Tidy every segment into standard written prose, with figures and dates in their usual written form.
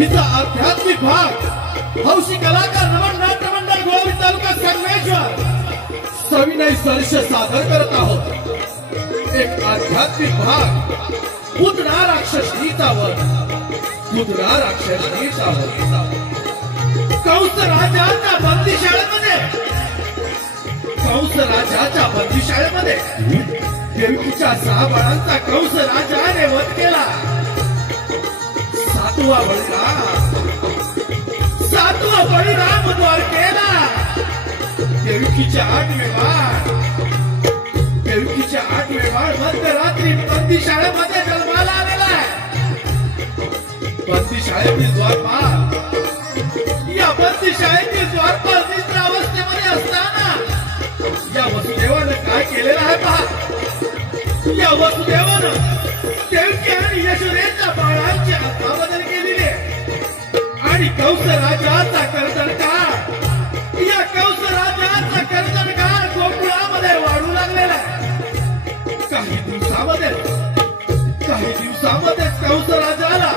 हिचा आध्यात्मिक भाग हौशी कलाकार नमन नाट्य मंडळ गोळी तालुका संगमेश्वर सविनय सर्ष सादर करत आहोत। एक आध्यात्मिक भाग पुतना राक्षसीचा वध, पुतना राक्षसीचा वध। कंस राजाच्या बंदीशाळेमध्ये, कंस राजाच्या बंदीशाळेमध्ये देवकीच्या 6 बाळांचा कंस राजाने वध केला। 7वा बळीराम द्वारकेला देवकीच्या 8वे बाळ मध्यरात्री बंदीशाळेमध्ये जन्माला आलेला आहे। बंदीशाळेतील द्वारपाल, या बंदीशाळेतील द्वारपाल निद्र अवस्थेमध्ये असताना या वसुदेवानं काय केलेलं आहे पहा। या वसुदेवानं देवकी आणि यशोदेच्या बाळांची आत्माबदल केलेली आहे आणि कंस राजाचा कर्दनकाळ, या कंस राजाचा कर्दनकाळ गोकुळामध्ये वाढू लागलेला आहे। काही दिवसामध्ये कंस राजाला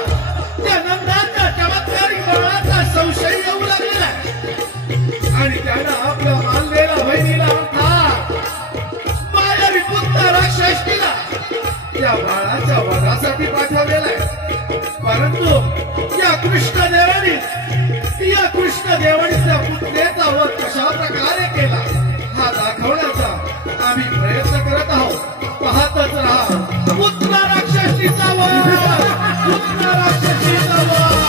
त्या नंदाच्या चमत्कारिक बाळाचा संशय येऊ लागलेला आहे आणि त्यानं आपल्या मानलेल्या बहिणीला मायावी पुत्र राक्षसीला त्या बाळाच्या वधासाठी पाठवलेला आहे। परंतु या कृष्णदेवाने त्या पुतळेचा वध कशा प्रकारे केला हा दाखवण्याचा आम्ही प्रयत्न करत आहोत। पाहतच राहा पुतना राक्षसीचा वध, पुतना राक्षसीचा वध।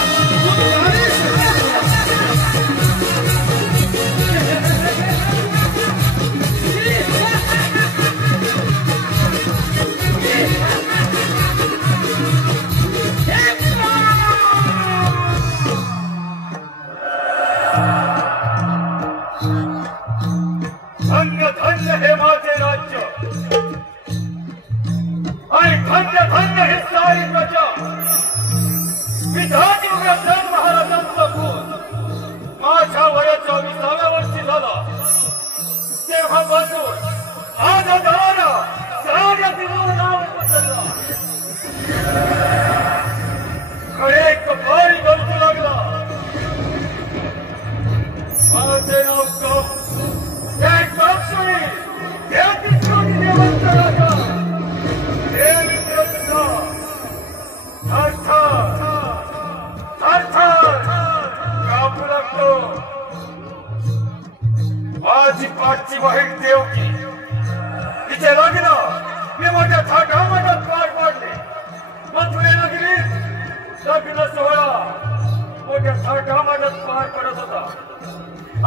धन्य धन्य हे माझे राज्य आणि धन्य धन्य हे सारी प्रजा। विधानी व्रतन महाराजांचा पूत माझ्या वयाच्या 20व्या वर्षी झाला तेव्हापासून माझा दारा साऱ्या दिवस नाव बदलला। खडे कपारी गरजू लागला। माझे नाव माझी पाठची बहीण देवकी, तिचे लग्न मी मोठ्या थाटामाटात पार पाडले। मथुरेला गेली, लग्न सोहळा मोठ्या थाटामाटात पार पडत होता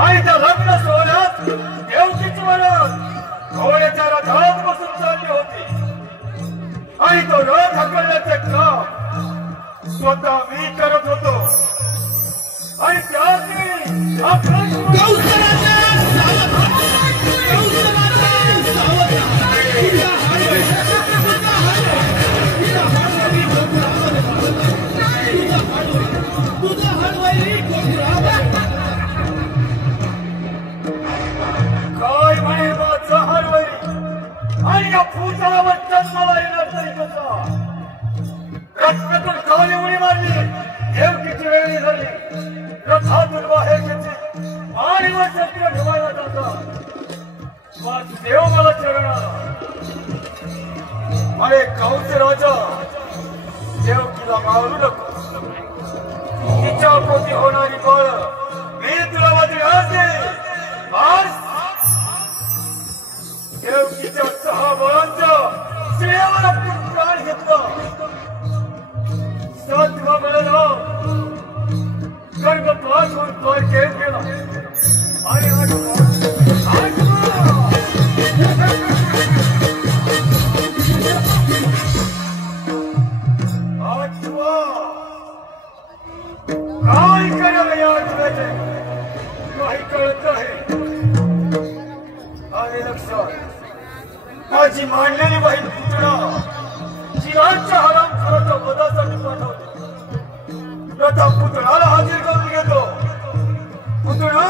आणि त्या लग्न सोहळ्यात देवकीची वरात घोड्याच्या रथात बसून चालली होती आणि तो रथ हकलण्याचे काम स्वतः मी करत होतो आणि त्यात मी आपला काय म्हणे माझा हरवरी आणि या भूतलावर जन्माला येणार तरी कसा। रत्नातून खाली उडी मारली, देवकीची वेळी झाली। रथातून बाहेर घेतली आणि वचन ठेवायला जातात। वासुदेव मला चरणार अरे कंस राजा, देवकीला मारू नको। तिच्या पोटी होणारी बाळ मी तुला वाचणार दे। देवकीच्या 6 बाळांचा श्रेयावर आपण प्राण घेतला। 7व्या वेळेला गर्भपात होऊन द्वारकेत गेला आणि 8वा काय करायला या आठवड्याचे काही कळत आहे। आणि लक्षात माझी मांडलेली बहीण पुतळा जिरांच्या हरामखोराच्या वधासाठी पाठवली। प्रथा पुतळाला हाजीर करून घेतो। पुतळा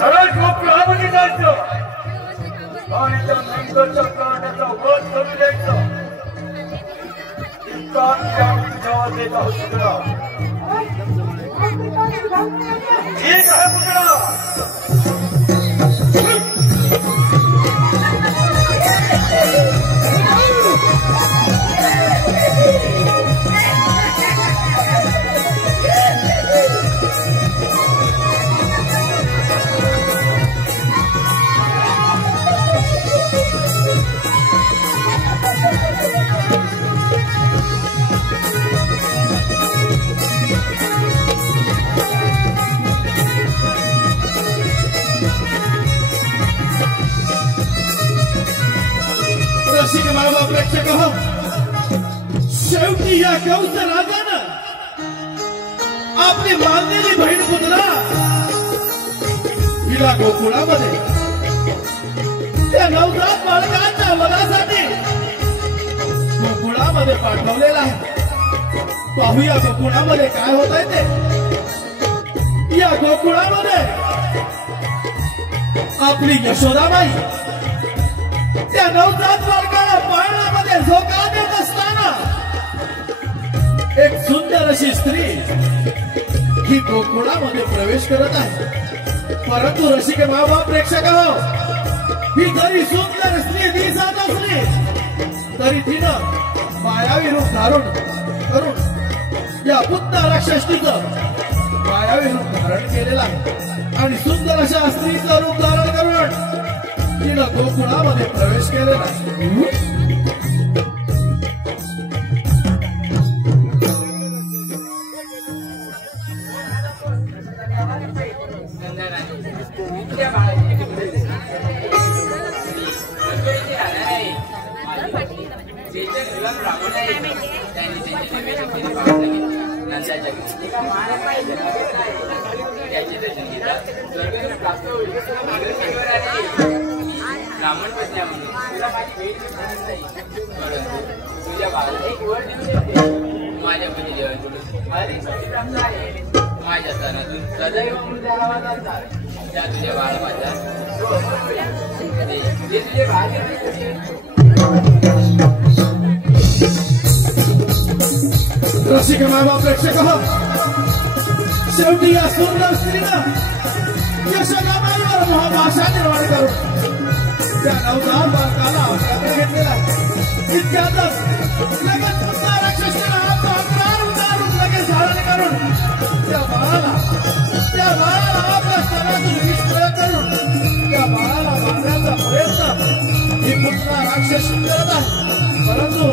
सरळ गोकुळामध्ये जायचं आणि त्या नंदच्या करण्याचा वध करू द्यायचं. इतका तुझ्यावर देत आहोत पुतळा. ठीक आहे पुतळा. रसिक मानव प्रेक्षक हो, शेवटी या कंस राजानं आपली मानलेली बहीण पुतळा हिला गोकुळामध्ये त्या नवजात बालकांच्या वधासाठी गोकुळामध्ये पाठवलेला आहे. पाहूया गोकुळामध्ये काय होत आहे ते. या गोकुळामध्ये आपली यशोदाबाई त्या नवजात बालकाला पाळण्यामध्ये झोका देत असताना एक सुंदर अशी स्त्री ही गोकुळामध्ये प्रवेश करत आहे. परंतु रसिक माँ-बाप प्रेक्षक हो, ही जरी सुंदर स्त्री दिसत असली तरी तिनं मायावी रूप धारण करून या पुत्र राक्षसीचं मायावी रूप धारण केलेलं आहे आणि सुंदर अशा स्त्रीचं रूप धारण करून तिनं गोकुळामध्ये प्रवेश केलेला आहे. ब्राह्मण पत्या म्हणून तुला माझी भेट नाही, परंतु तुझ्या बाळाला एक वर देऊ देते. माझ्यामध्ये जेवण करून माझी संधी प्राप्त आहे. माझ्या सणातून सदैव मुद्दा आवाज असतात. त्या तुझ्या बाळा माझा ते तुझे भाग्य रसिक माँ-बाप प्रेक्षक हो, शेवटी या सुंदर स्त्रीनं यशोदाबाईवर मोहभाषा निर्माण करून त्या नवजात बालकाला आपल्याकडे घेतलेला आहे. इतक्यातच लगेच पुन्हा राक्षसीला अंगावर उतारून लगेच धारण करून त्या बाळाला आपल्या स्तनातून विस्तार करून त्या बाळाला मारण्याचा प्रयत्न ही पुन्हा राक्षसी करत आहे. परंतु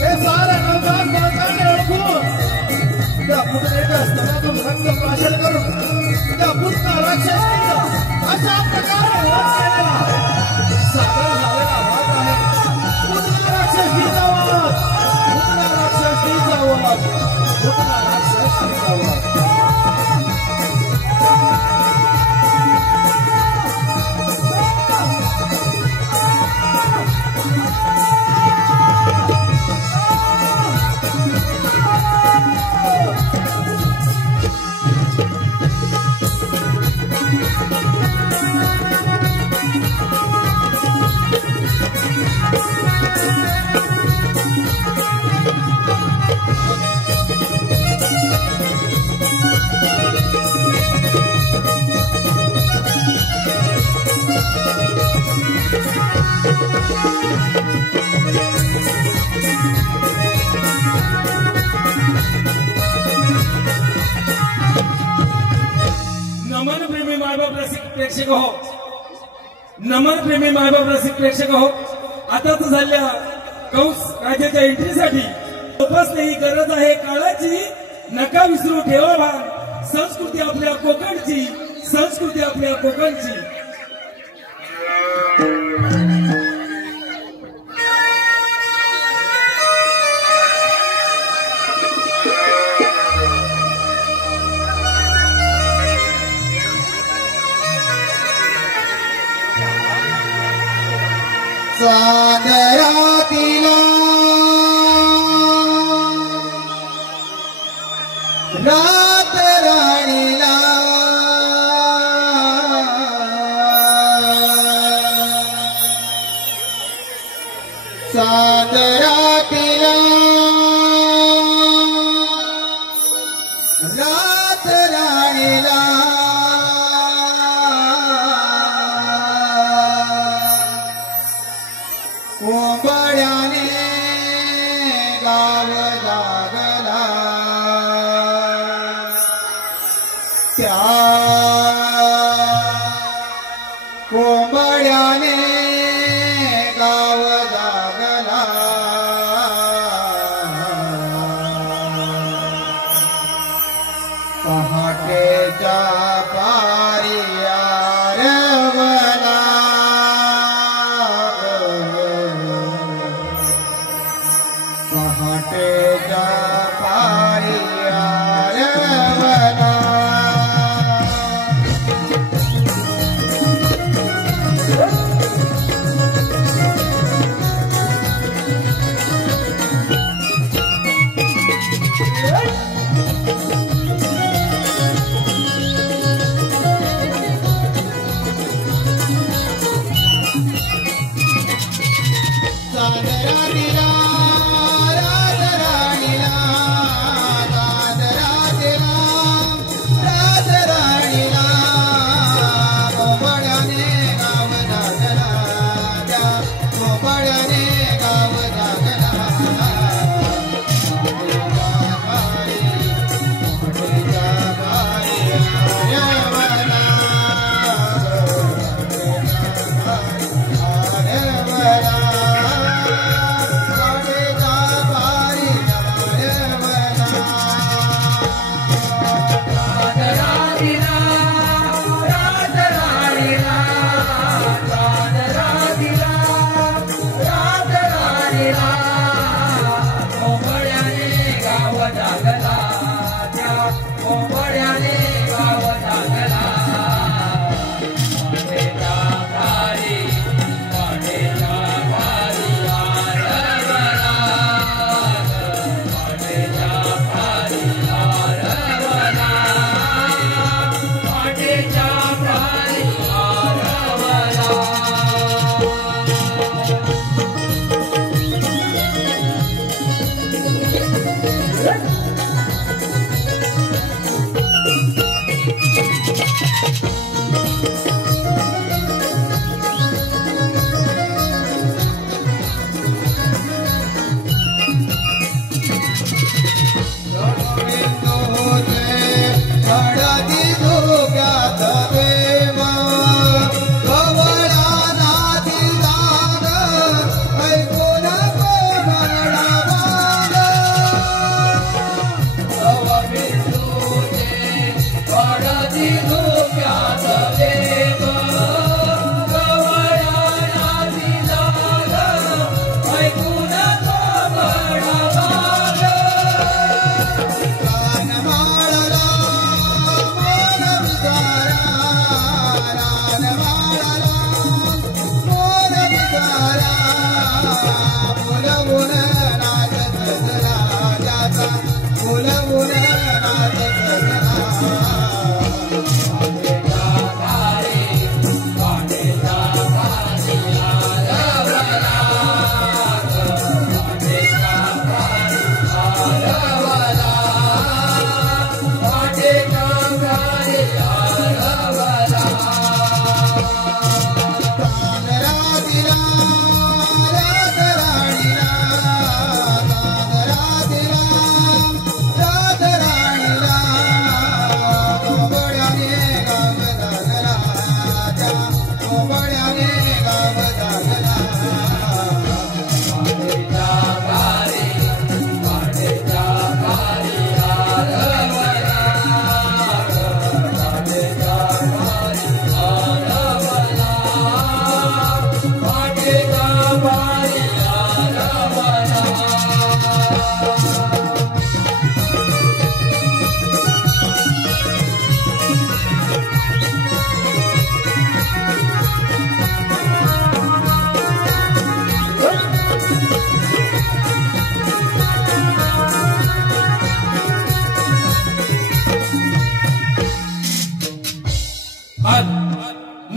हे सारे नवजात बालकाने ओळखून त्या पुतळेच्या स्तनातून रक्त प्राशन करून त्या पुन्हा राक्षसीचा अशा प्रकारे वध केलेला आहे. सादर झालेला भाग आहे पुतना राक्षसीचा वध, पुतना राक्षसीचा वध, पुतना राक्षसीचा वध. नमन प्रेमी मायबाप रसिक प्रेक्षक हो, नमन प्रेमी मायबाप रसिक प्रेक्षक हो, आताच झालेल्या कंस राजाच्या एंट्रीसाठी जोपासणे ही गरज आहे काळाची. नका विसरू ठेवा भान, संस्कृती आपल्या कोकणची, संस्कृती आपल्या कोकणची. सागरातीला रात राणीला चांदरातीला रात राणीला कोंबड्याने गाव जागला त्या कोंबड्याने गाव जागला पहाटेच्या पारी आरवला पहाटेच्या पारी आरवला चांदरातीला राजराणीला चांदरातीला राजराणीला कोंबड्याने गाव जागला त्या कोंबड्याने गाव जागला पहाटेच्या पारी आरवला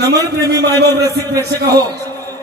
नमन प्रेमी मायबाप रसिक प्रेक्षक हो,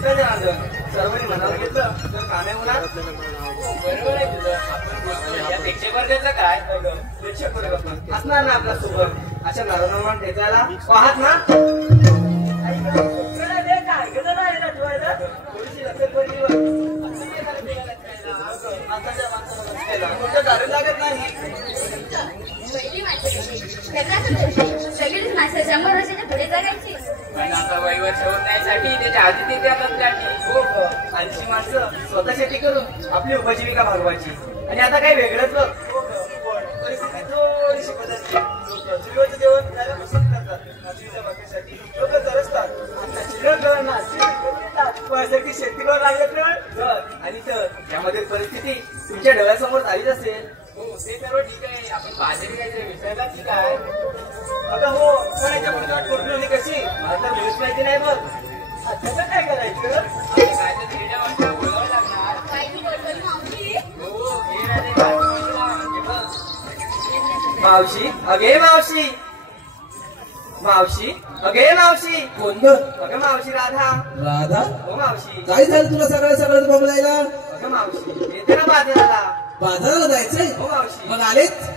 मोठं रांधण सर्वांनी मनावर घेतलं तर कामे होणार. बरोबर आहे तुझं. आपण बोलतो या प्रेक्षक वर्गाचं काय प्रेक्षक वर्ग असणार ना आपला सोबत अशा नारोनामान ठेचायला पाहत ना. थोडीशी लक्षात लागत नाही. सगळीच माणसं 100 वर्षाच्या पुढे जगायची. पण आता वयवर ठेवण्यासाठी त्याच्या आधी ते त्यातच गाठी. हो आणखी माणसं स्वतः शेती करून आपली उपजीविका भागवायची. आणि आता काही वेगळंच बघ. परिस्थिती थोडीशी बदलली. चुलीवरचं जेवण खायला पसंत करतात. नाचणीच्या भाकरीसाठी लोक तरसतात. आता चिरंजीवांना त्यासाठी शेतीवर लागत आणि तर यामध्ये परिस्थिती तुमच्या डोळ्यासमोर आलीच असेल. हो ते सर्व ठीक आहे. आपण बाजारी जायचं विसरला की काय. आता हो पण याच्या पुढची वाट कोणती कशी मला तर वेळच माहिती नाही बघ. आता काय करायचं. आता काय तर खेड्या वाजता बोलावं लागणार. काय तू बोलतोय मावशी? हो खेळ आहे ते म्हणजे बघ. मावशी अगे मावशी मावशी अगे मावशी. कोण ग? अगं मावशी राधा. राधा? हो मावशी. काय झालं तुला सगळं बघलायला? अगं मावशी येते ना बाजाराला. बाजाराला जायचंय? हो मावशी. मग आलेच?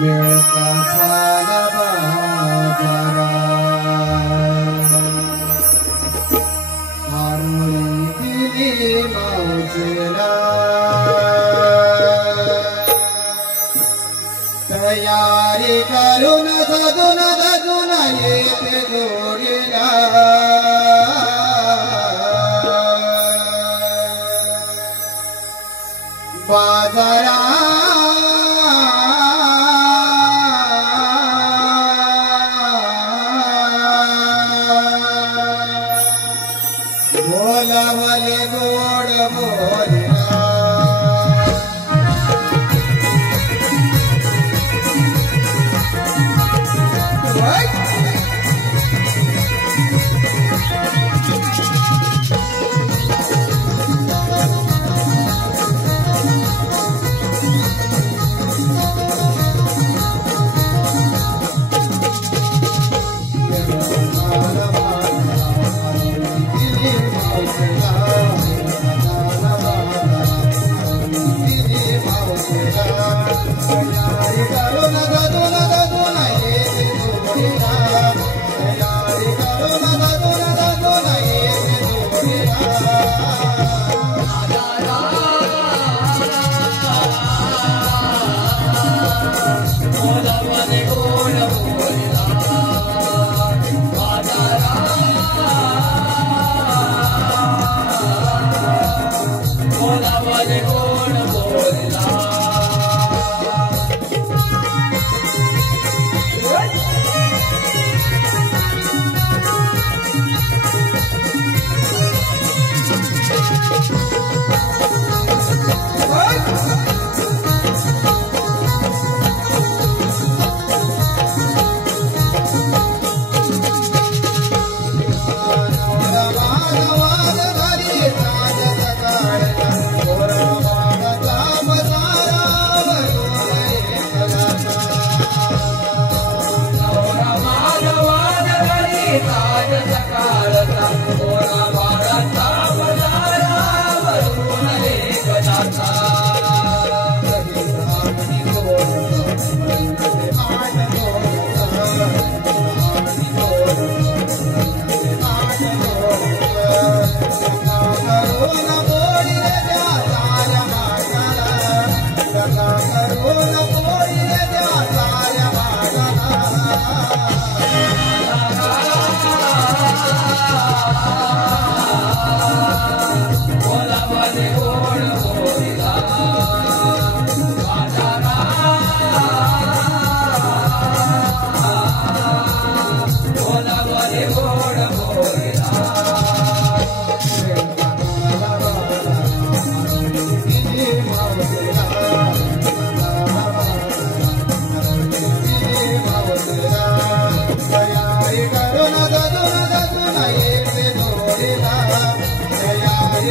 वेळ कासाला बाजारा हारून दिली मावशीला. तयारी करून सजून येते जोडीला. बाजारा बोलावले गोड बोलिला.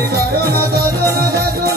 करुणा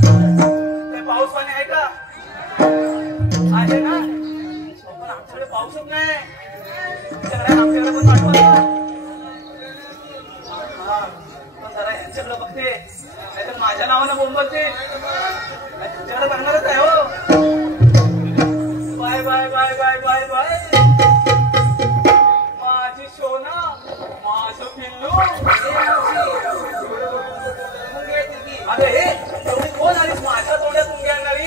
पाऊस पाणी आहे का? आहे ना? पण आमच्याकडे पाऊसच नाही. आमच्याकडे पण पाठवा ना. पण जरा यांच्याकडे बघते, नाहीतर माझ्या नावानं बोंबलते. तुमच्याकडे बघणारच आहे हो. Bye bye bye bye bye bye. माझी सोना, माझं पिल्लू. अरे हे एवढी कोण आलीस माझ्या तोंडात मुंगी आणणारी?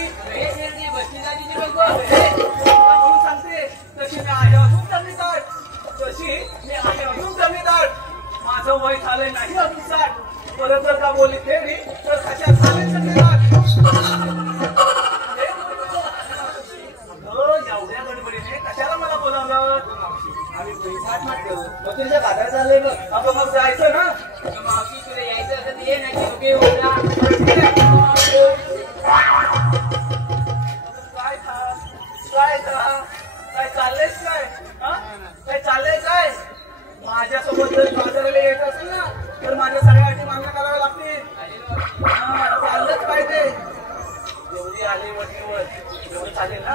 म्हणून सांगते तशी मी आहे अजून कमी ताट. तशी मी आहे अजून कमी ताट. माझं वय झालंय नाही अजून 60. परत जर का बोलली फेरी तर कशा झाले सगळे ताट. एवढ्या गडबडीने कशाला मला बोलावलं? आम्ही पैसाच मागतो. मग तुझ्या गाड्या चाललंय बघ. अगं मग जायचं ना. मावशी तुला यायचं असं ते ये नाही की उभे होता. काय चाललंयस काय? काय चाललंय काय? माझ्यासोबत जर बाजाराला यायचं असेल ना तर माझ्या सगळ्या अटी मागण्या कराव्या लागतील. चाललंच पाहिजे. एवढी आली वटीवर एवढं चालेल ना?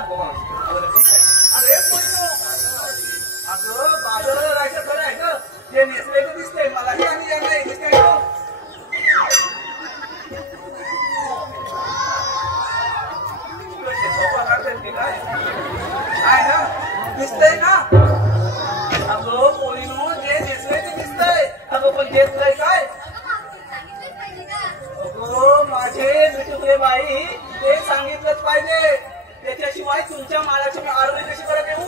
अरे अगं बाजाराला राहायचं खरं आहे ग. जे नेसलेलं दिसतंय मलाही आणि यांना दिसतंय ना. काय ना दिसतंय ना? अगं पोरीनो जे दिसलंय ते दिसतंय. अगं पण घेतलंय काय? अगं माझे मिठुरे बाई ते सांगितलंच पाहिजे. त्याच्याशिवाय तुमच्या मालाची मी आरोग्य कशी करत येऊ?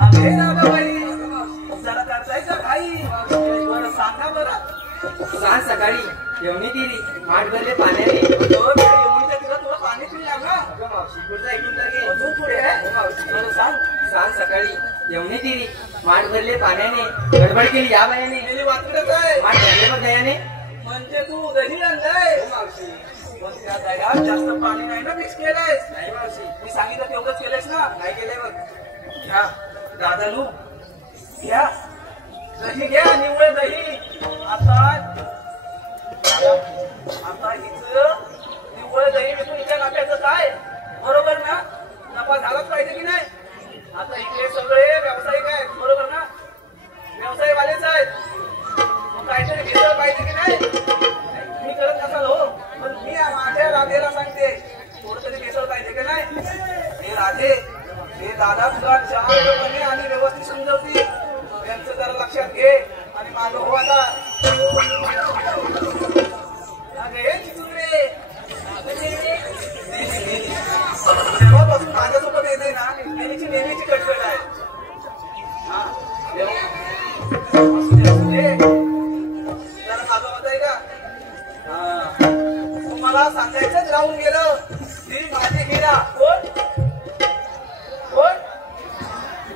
अरे राधाबाई जरा करतायचं काही बरं सांगा बरं. सांग सकाळी येवणी दिली माठ भरले पाण्याने. येवणीच्या तिला तुला पाणी पिल्या ना? पुढचा ऐकून तर घे. अजून पुढे आहे बरं सांग. सांग सकाळी येवणी दिली माठ भरले पाण्याने. गडबड केली या बायाने. गेली वाचडच आहे. माठ भरले मग दयाने. म्हणजे तू दही आणलाय? पण त्या दह्यात जास्त पाणी नाही ना मिक्स केलंयस? नाही मावशी. मी सांगितलं तेवढंच केलंयस ना? नाही केलंय बघ. घ्या दादालू घ्या दही घ्या निवळ दही. आता हिच निवळ दही विकून हिच्या नफ्याचं काय? बरोबर ना? नफा झालाच पाहिजे की नाही? आता इकडे सगळे व्यावसायिक आहेत बरोबर ना? व्यवसायवालेच आहेत. काहीतरी भेसळ पाहिजे की नाही? मी करत नसाल हो पण मी माझ्या राधेला सांगते थोडं तरी भेसळ पाहिजे की नाही? हे राधे हे दादा तुला शांतपणे आणि व्यवस्थित समजवतील. त्यांचं जरा लक्षात घे आणि माझं हो आता. तेव्हापासून माझ्यासोबत येते ना नेहमीची कटकट आहे. जरा माझं मत आहे का? मला सांगायचंच राहून गेलं. ती माझी हिरा. कोण?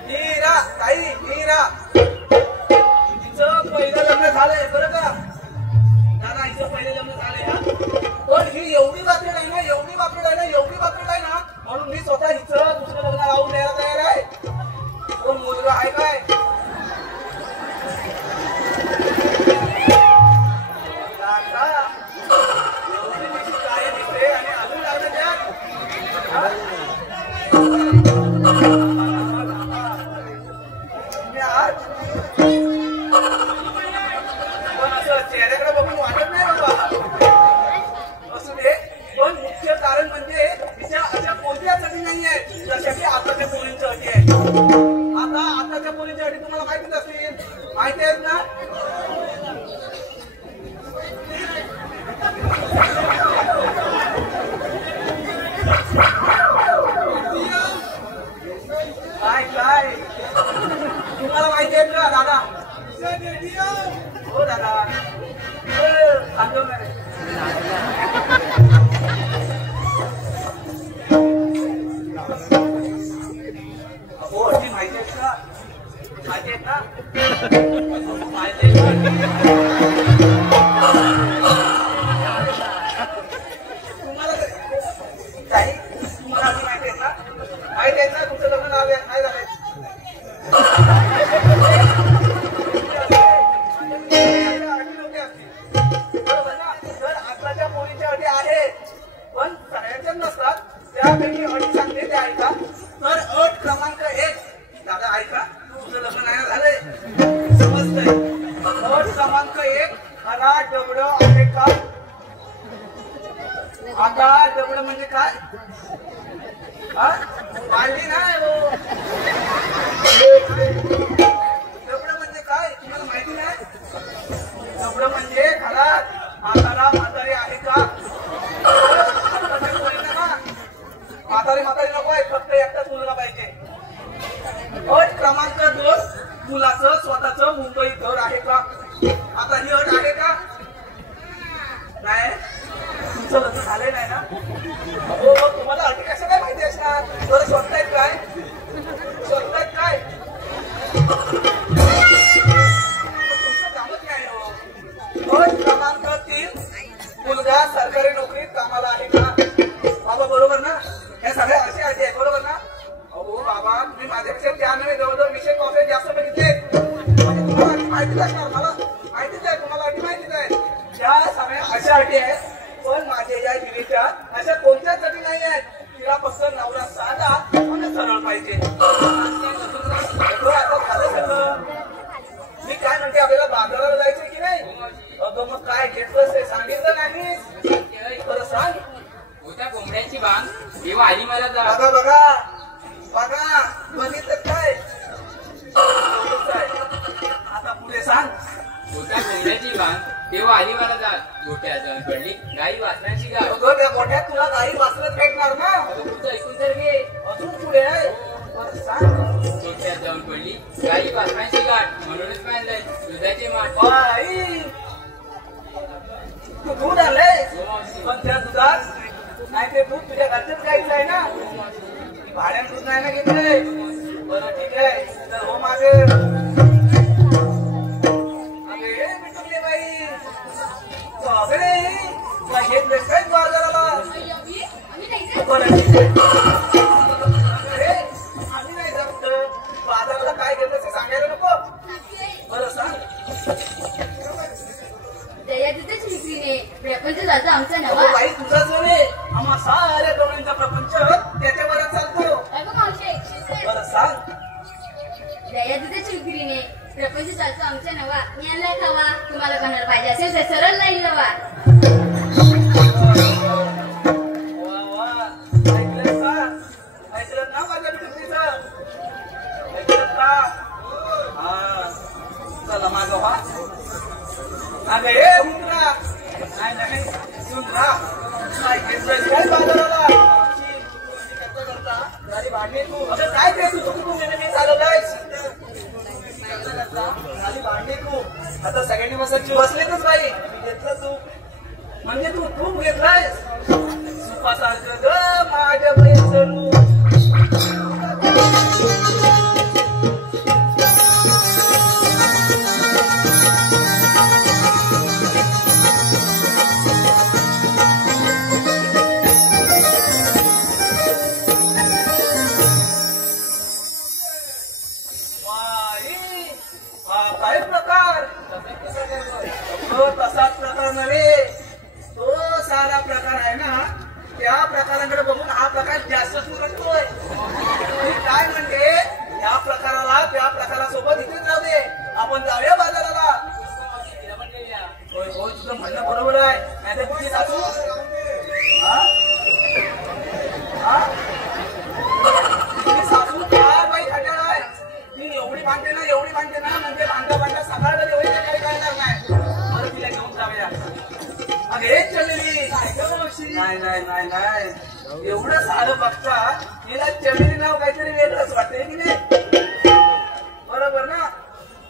हिरा ताई हिरा. तिचं पहिलं लग्न झालंय बरं का? दादा हिचं पहिलं लग्न झालंय हा. पण ही एवढी बातमी आहे ना म्हणून मी स्वतः हिचं दुसरं लग्न लावून द्यायला तयार आहे. तो मुलगा आहे काय? एवढी काय दिसते आणि अजून लागलं द्या. ताई तुम्हाला अजून माहिती आहे ना? माहिती आहे ना तुमचं लग्न नाव नाही झालंय. बरोबर ना? तर आताच्या मुलीच्या अटी आहेत पण सगळ्यांच्याच नसतात. त्यापैकी अट सांगते ते ऐका. तर अट क्रमांक 1 दादा ऐका तुझं लग्न नाही झालंय समजतंय. अट क्रमांक 1 खरा डबड आहे का? आता डबड म्हणजे काय? वाढली नाही हो. डबड म्हणजे काय तुम्हाला माहिती नाही? डबड म्हणजे खरा म्हातारा म्हातारी आहे का? म्हातारी नको आहे फक्त एकटाच मुलगा पाहिजे. अट क्रमांक 2 मुलाचं स्वतःचं मुंबई घर आहे का? आता ही अट आहे का? नाही तुमचं लग्न झालंय नाही ना? हो तुम्हाला अटी कसं काय माहिती असणार? बरं स्वतः काय स्वतः काय तुमचं कामच नाही हो. अट क्रमांक 3 मुलगा सरकारी नोकरीत कामाला आहे का? बाबा बरोबर ना? हे सगळे असे अटी आहे बरोबर ना? अहो बाबा तुम्ही माझ्यापेक्षा त्याने जवळजवळ 20 कॉफी जास्त बघितले. तुम्हाला माहितीच असणार. मला माहितीच आहे तुम्हाला अटी माहितीच आहे. त्या सगळ्या अशा अटी आहेत पण माझ्या या दिलीच्या अशा कोणत्याच अटी नाही आहेत. तिला फक्त नवरा साधा आणि सरळ पाहिजे. आता झालं सगळं. मी काय म्हणते आपल्याला बाजाराला जायचं की नाही? अगं मग काय घेतलंस ते सांगितलं नाही खरं सांग. होत्या कोंबड्याची बांग ही वाली मला बघा बघा बघा बघितलं काय? आता पुढे सांग. होत्या कोंबड्याची बांग तेव्हा आली मला गोट्या जाऊन पडली गाई वासनाची गाव. अगं त्या गोठ्यात तुला गाई वाचलत भेटणार ना? तुझं ऐकून तर घे. अजून पुढे आहे सांग. गोट्यात जाऊन पडली गाई वासनाची गाठ म्हणूनच बांधलंय दुधाचे माठ. बाई तू दूध आलंय पण त्या दुधात नाही ते दूध तुझ्या घरच्याच गाईचं आहे ना? भाड्यानं दूध नाही ना घेतलंय. बरं ठीक आहे तर हो मागे बाई सगळे घेतलेस काय बाजाराला? बरं ठीक आहे आम्ही नाही जमत. बाजाराला काय घेतलं ते सांगायला नको? बरं सांग. दयादित्याच्या विक्रीने प्रपंच जातो आमचा नवा. बाई तुझा जो आहे आम्हा साऱ्या डोळ्यांचा प्रपंच त्याच्यावरच चालतो. बरं सांग. दयादित्याच्या विक्रीने प्रपंच चालतो आमच्या नवा. याला खावा तुम्हाला कोणाला पाहिजे असेल तर सरळ लाईन लावा. ऐकलं का? ऐकलं ना माझ्या बिडुकीचं? ऐकलं का? हा चला मागं व्हा. अगं हे उंदरा नाही सुंदरा काय घेतलंय काय बाजाराला? गाडी भांडणी तू आता काय ते तू मी चालवलायस गाडी भांडणी तू आता सगळ्यांनी मसाची बसलेतच बाई. घेतलं तू म्हणजे तू तूप घेतलायस सुपासारखं ग माझ्या पैसरू. काय प्रकार? तसाच प्रकार नव्हे. तो सारा प्रकार आहे ना त्या प्रकाराकडे बघून हा प्रकार जास्तच उलटतोय. काय म्हणते या प्रकाराला त्या प्रकारासोबत इथेच राहू दे. आपण जाऊया बाजाराला. हो तुझं म्हणणं बरोबर आहे. नाही तर तुझी सासू तुझी सासू काय बाई खड्याळ आहे. ती एवढी भांडते ना म्हणजे भांडा सकाळ कधी होईल काही कळणार नाही. बरं तिला घेऊन जाऊया. अगं हेच चमेली नाही एवढं सारं बघता तिला चमेली नाव काहीतरी वेगळंच वाटतंय की नाही? बरोबर ना?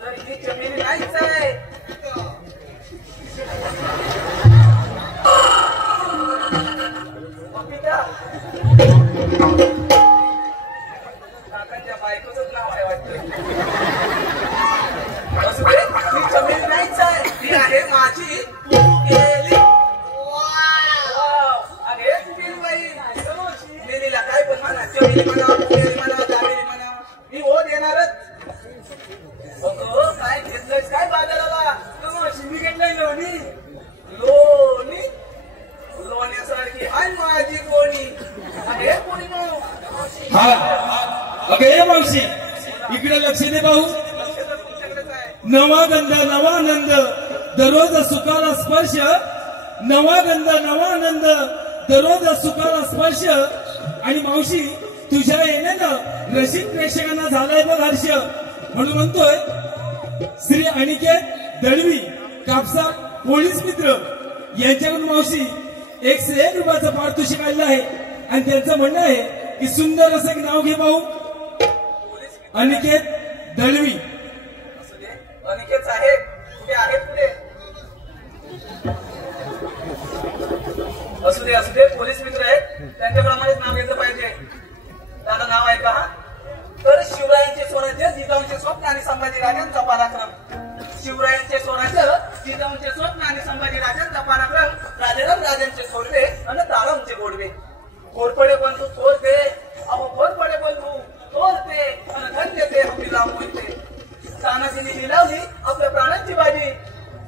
तर ही चमेली नाहीच आहे. काकांच्या बायकोच नाव आहे वाटतं. ही चमेली नाहीच आहे. ती आहे माझी तू गेली. अरे बाई चमेली म्हणा, पुमेली म्हणा, जावेली म्हणा, मी हो देणारच. अगं काय घेतलंयस काय बाजाराला? शिवी घेतलंय लोणी. लोणी लोण्यासारखी हाय माझी कोणी. अरे कोणी नो हा अगं ये मावशी इकडे लक्ष दे भाऊ. तुमच्याकडेच आहे. नवा गंध नवा आनंद दररोज सुखाला स्पर्श. नवा गंध नवा आनंद दररोज सुखाला स्पर्श. आणि मावशी तुझ्या येण्यानं रसिक प्रेक्षकांना झालाय बघ हर्ष. म्हणून म्हणतोय श्री अनिकेत दळवी कापसा पोलीस मित्र यांच्याकडून मावशी 101 रुपयाचं पारितोषिक आलेलं आहे. आणि त्यांचं म्हणणं आहे की सुंदर असं एक नाव घे भाऊ. अनिकेत दळवी. असू दे. अनिकेत साहेब कुठे आहेत पुढे? असू दे असू दे. पोलीस मित्र आहेत त्यांच्याप्रमाणेच नाव घेतलं पाहिजे. दादा नाव आहे का? तर शिवरायांचे स्वराज्य जिजाऊंचे स्वप्न आणि संभाजी राजांचा पराक्रम. शिवरायांचे स्वराज्य जिजाऊंचे स्वप्न आणि संभाजी राजांचा पराक्रम. राजाराम राजांचे थोरवे आणि तारांचे गोडवे. घोरपडे बंधू थोरते अहो घोरपडे बंधू थोरते आणि धन्य ते हमीला मोडते. तानाजीने ही लावली आपल्या प्राणांची बाजी.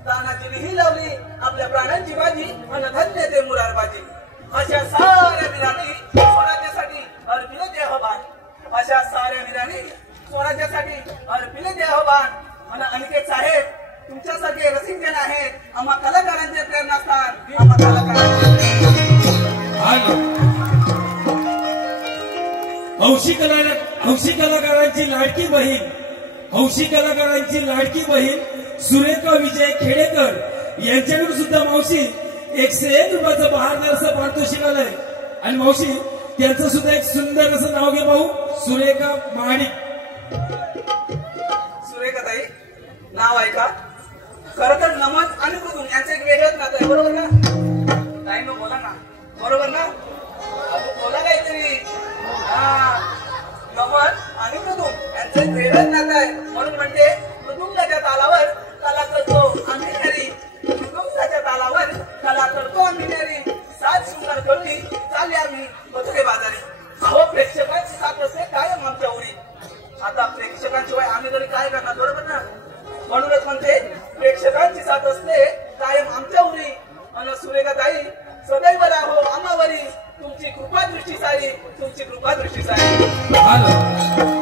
तानाजीने ही लावली आपल्या प्राणांची बाजी आणि धन्य ते मुरारबाजी. अशा साऱ्या वीरांनी स्वराज्यासाठी अर्पिले देहभान. अशा साऱ्या वीरांनी स्वराज्यासाठी अर्पिले देहभान. आणि अनिकेत साहेब तुमच्यासारखे रसिक जण आहेत. आम्हा कलाकारांचे प्रेरणास्थान. आम्हा कलाकारांचे हौशी कलाकारांची लाडकी बहीण. हौशी कलाकारांची लाडकी बहीण सुरेखा विजय खेडेकर यांच्याकडून सुद्धा मावशी 101 रुपयाचं बहारदारचं पारितोषिक आलंय. आणि मावशी त्यांचं सुद्धा एक सुंदर असं नाव घे भाऊ. सुरेखा महाडिक. सुरेखा ताई नाव आहे का? खरं तर नमन आणि मृदून यांचं एक वेगळंच नातं आहे. बरोबर ना ताई? नो बोला ना. बरोबर ना? बोला काहीतरी. हा नमन आणि मृदून यांचं एक वेगळंच नातं आहे. म्हणून म्हणजे मृदुंगाच्या तालावर कला करतो आम्ही न्यारी. मृदुंगाच्या तालावर कला करतो आम्ही न्यारी. सात सुंदर कवडी चालले आम्ही मथुरे बाजारी. अहो प्रेक्षकांची साथ असते कायम आमच्या उरी. आता प्रेक्षकांशिवाय आम्ही तरी काय करणार? बरोबर ना? म्हणूनच म्हणते प्रेक्षकांची साथ असते कायम आमच्या उरी. आणि सुरेखा ताई सदैव राहो आम्हावरी. तुमची कृपा दृष्टी सारी. तुमची कृपा दृष्टी सारी.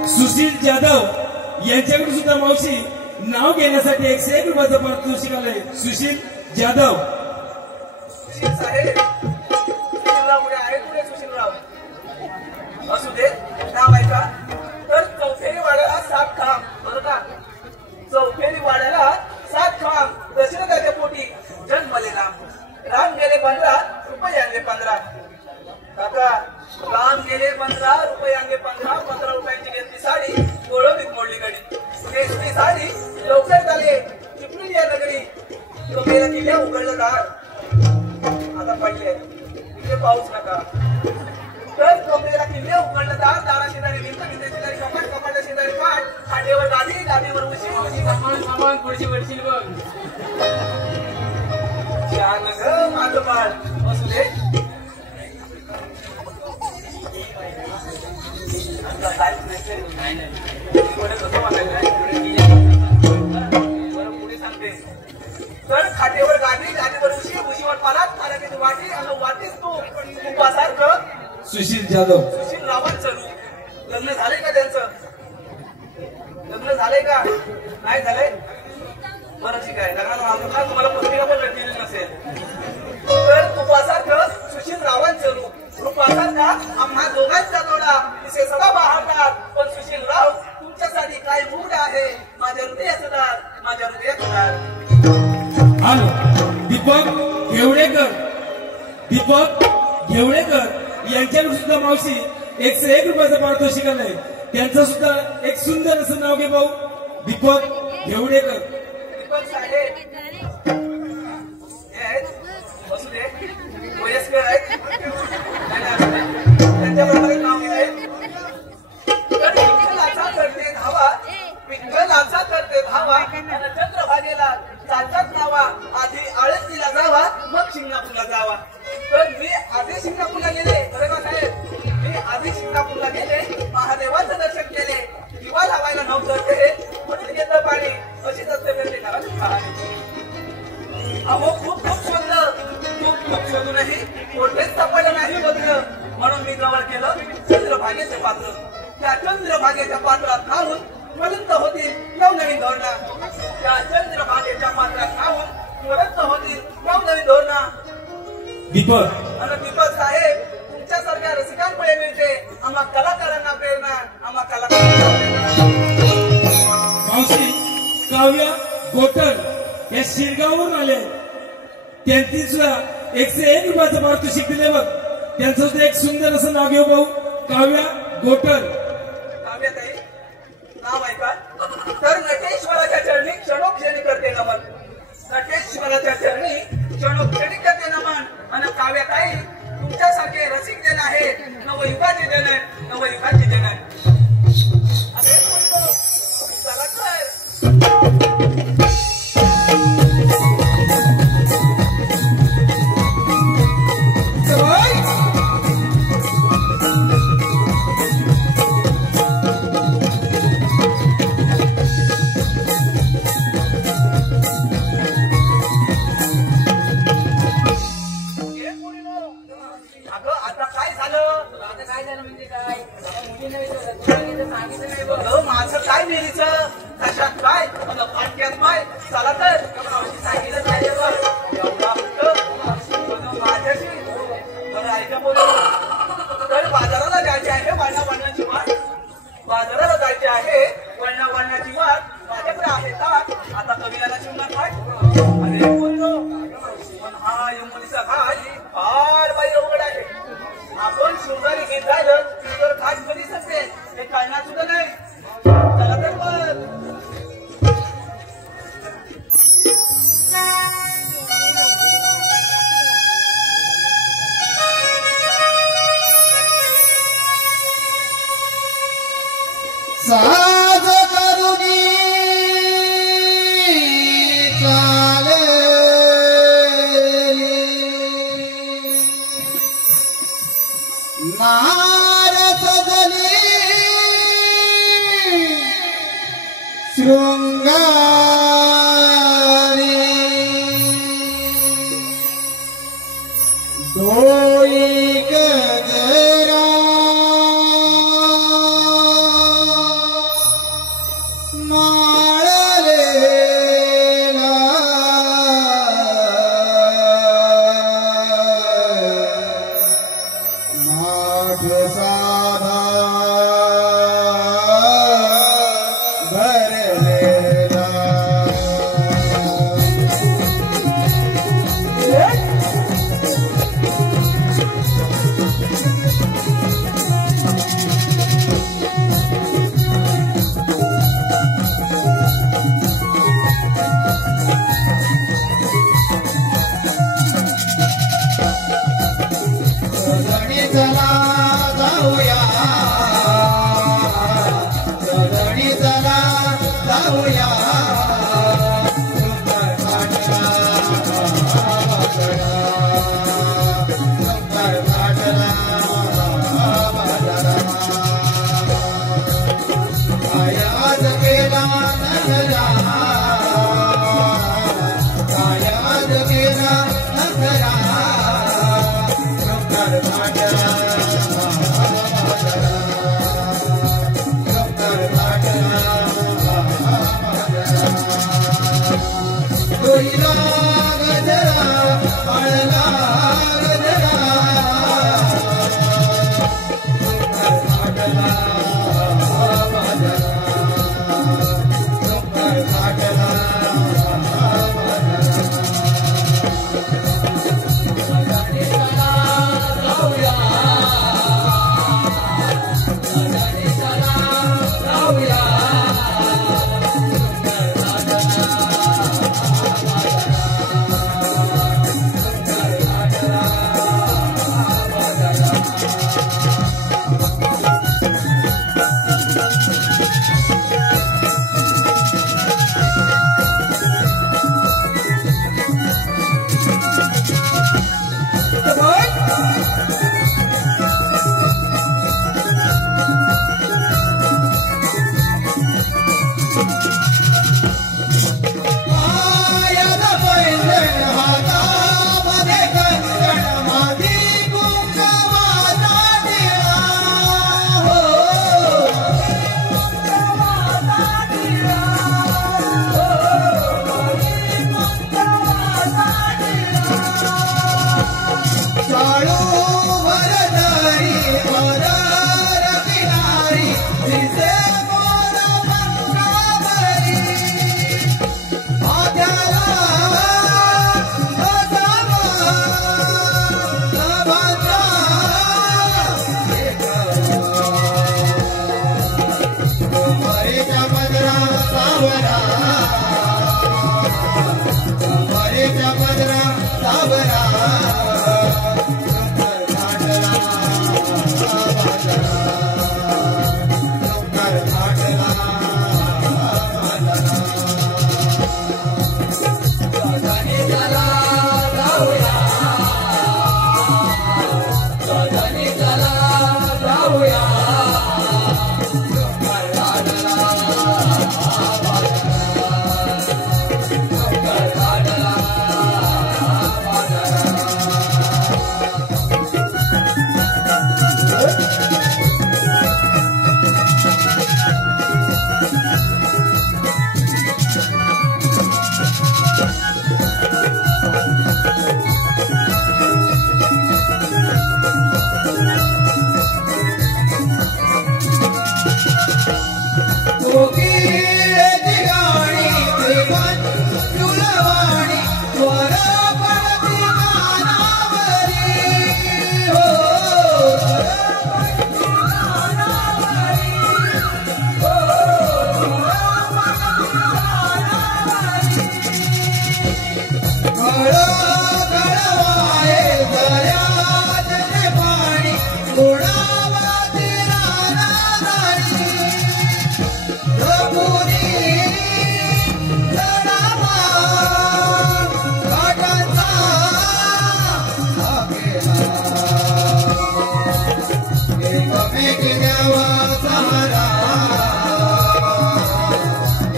सुशील जाधव यांच्याकडून सुद्धा मावशी नाव घेण्यासाठी 101 रुपयाचं पारितोषिक आलंय. सुशील जाधव. सुशील साहेब सुशीलराव पुढे आहे. पुढे सुशीलराव असू दे. नाव आहे का? तर चौफेरी वाड्याला 7 खांब. बरं का? चौफेरी वाड्याला 7 खांब. दशरथाच्या पोटी जन्मले राम. राम गेले 15 रुपये आणले 15. काका राम गेले 15 रुपये आणले 15. 15 रुपयांची घेतली साडी. गोळवीत मोडली गडी. घेतली साडी लवकर झाले चिपळूण या नगरी. तो गेला किल्ल्या उघडलं दार. आता पडले तिथे पाऊस नका. तर कोंबडीला किल्ले उघडलं दार. दारा शेजारी भिंत भिंत शेजारी कपाट कपाट शेजारी काठ. खाटेवर गादी गादीवर उशी उशी सामान पुढची वडशील बघ. छान ग माझं बाळ. असू दे. पुढे सांगते. तर खाटेवर गादी गादीवर उशी उशीवर पालात पालाची वाटी आणि वाटीत तू तुपासारखं. सुशील जाधव. सुशील रावांचं रूप. लग्न झालंय का त्यांचं? लग्न झालंय का? नाही झालंय? बरं ठीक आहे. लग्नाला तुम्हाला पत्रिका पण भेटलेली नसेल. तर तुपासारखं सुशील रावांचं रूप. रूपासारखा आम्हा दोघांचा जोडा तिथे सदा बहारतात. पण सुशील राव तुमच्यासाठी काय मूड आहे? माझ्या हृदयाचं दार. माझ्या हृदयाचं दार. हॅलो दीपक घेवडेकर. दीपक घेवडेकर यांच्याकडून सुद्धा मावशी 101 रुपयाचं पारितोषिक आलंय. त्यांचं सुद्धा एक सुंदर असं नाव घे भाऊ. दीपक घेवडेकर. दीपक साहेब हे आहेत. असू दे. वयस्कर आहेत. त्यांच्याप्रमाणे नाव आहे. तर विठ्ठलाचा करते धावा. विठ्ठलाचा करते धावा. आणि चंद्रभागेला चालतात नावा. आधी आळंदीला जावा मग शिंगणापूरला जावा. तर मी आधी शिंगणापूरला गेले. बरं का साहेब? मी आधी शिंगणापूरला गेले चंद्रभागेचे पात्र त्या चंद्रभागेच्या पात्रात राहून ज्वलंत होतील नवनवीन धोरणा त्या चंद्रभागेच्या पात्रात राहून ज्वलंत होतील नवनवीन धोरणा दीपक आणि दीपक साहेब तुमच्यासारख्या रसिकांमुळे मिळते आम्हा कलाकारांना प्रेरणा आम्हा कलाकारांना प्रेरणा मावशी काव्या गोटर हे शिरगाववरून आले त्यांनी सुद्धा 101 रुपयाचं पारितोषिक दिले बघ त्यांचं सुद्धा एक सुंदर असं नाव घेऊ भाऊ काव्या गोटर काव्याताई नाव ऐका तर नटेश्वराच्या चरणी क्षणोक्षणी करते नमन नटेश्वराच्या चरणी क्षणोक्षणी करते नमन आणि काव्याताई तुमच्यासारखे रसिक जन आहेत नवयुगाचे जनक नवयुगाचे जनक अरे चला तर माझं काय मेरीचं कशात काय फाटक्यात काय चला तर सांगितलं माझ्याशी बरं ऐका बोलू तर बाजाराला जायचे आहे वळणावळणाची वाट बाजाराला जायचे आहे वळणावळणाची वाट माझ्याकडे आहे का आता कवियाला शिवणार पाठ अरे बोललो पण हा यमुनीचा घाट फार बाई अवघड आहे आपण सुंदरी गीत गायलं तर घाट कधी सकते हे कळणार सुद्धा नाही चला तर मग साज करुणी चाले नारद जली शृंगारी डोई गजरा चला जाऊया एकमेकी द्यावा सहारा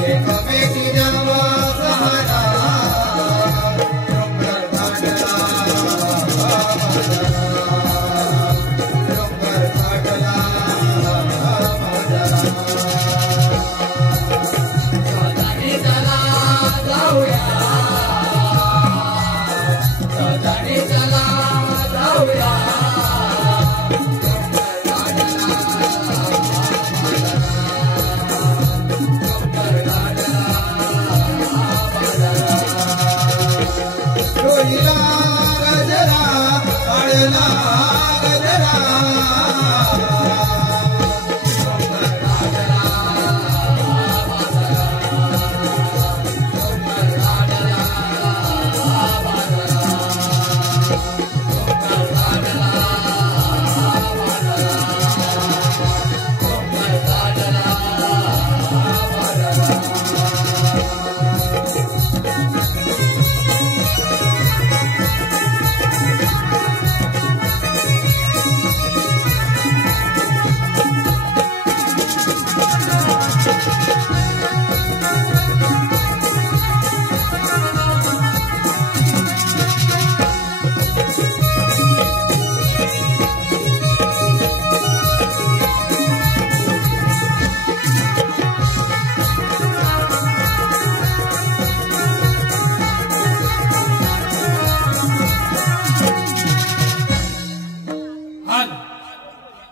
एकमेकी द्यावा सहारा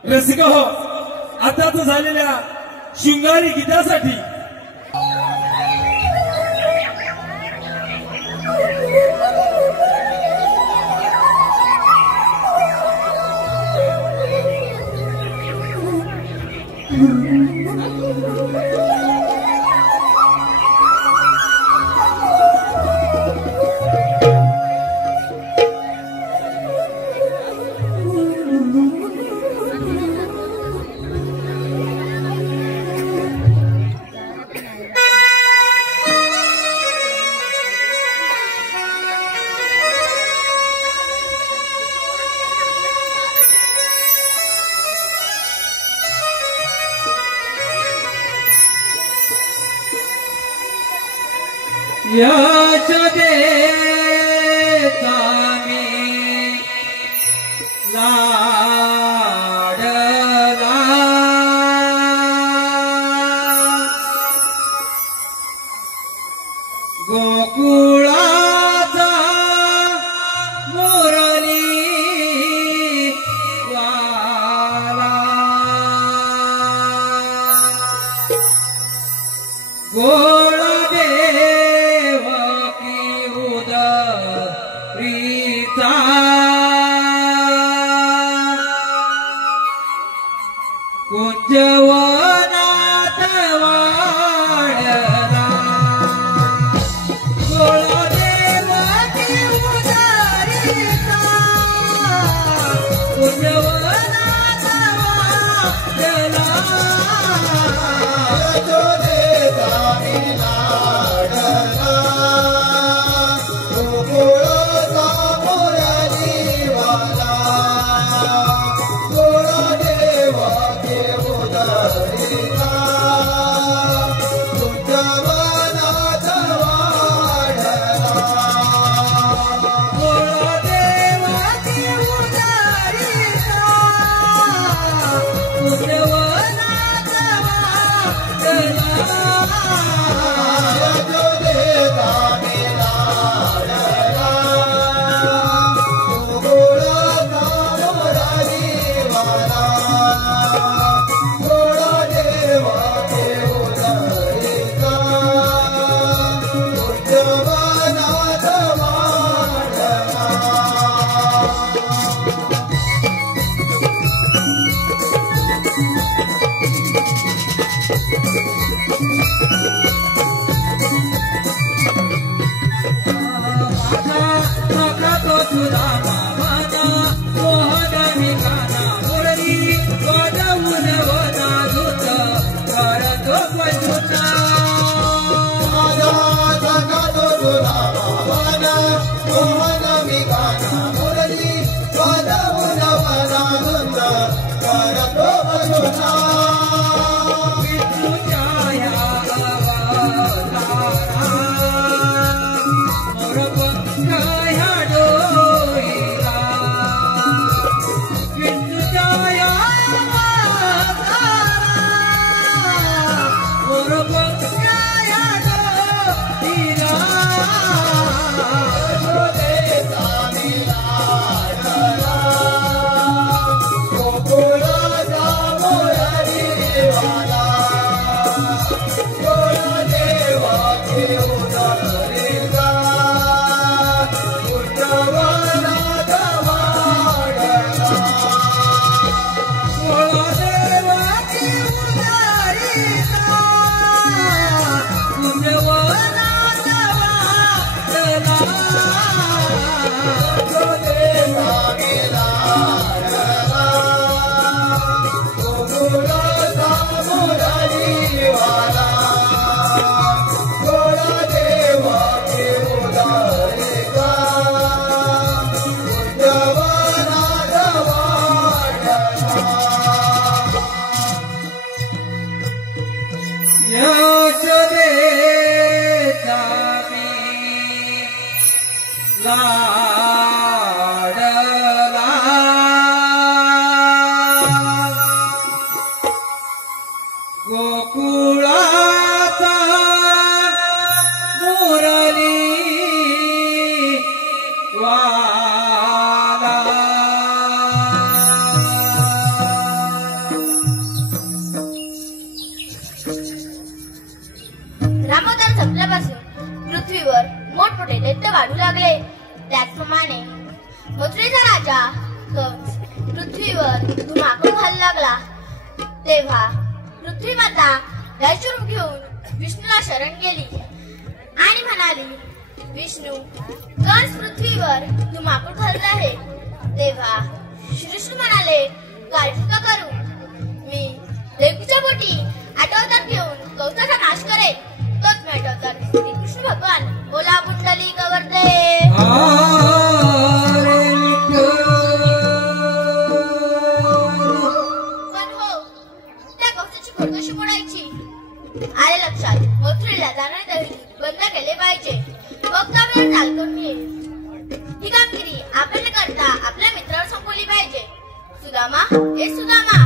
रसिक हो आताच झालेल्या शृंगारी गीतासाठी यश देता मी लाडला गोकुळाचा मुरली वाला कुंजवनात वाढला गोळदेवकी उदारीचा कुंजवनात वाढला यशोदेचा मी लाडला गोकुळचा मुरलीवाला गोळदेवकी उदारीचा रामोदर संपल्यापासून पृथ्वीवर मोठमोठे दैत्य वाढू लागले. त्याचप्रमाणे मथुरेचा राजा कंस पृथ्वीवर धुमाकूळ घालू लागला. तेव्हा पृथ्वी माता दैत्यरूप घेऊन विष्णूला शरण गेली आणि म्हणाली, विष्णू, कंस पृथ्वीवर धुमाकूळ घालत आहे. तेव्हा श्रीविष्णू म्हणाले, काळजी का करू, मी देवकीच्या पोटी आठवतात घेऊन कंसाचा नाश करेन. तोच मी आठवतात श्रीकृष्ण भगवान बोला कुंडली कवरते. पण हो, त्या कंसाची खोड कशी मोडायची? आले लक्षात, मथुरेला जाणारे दही बंद केले पाहिजे. फक्त आपल्याला चाल करून येईल. ही कामगिरी आपल्याला करता आपल्या मित्रावर संपवली पाहिजे. सुदामा, हे सुदामा,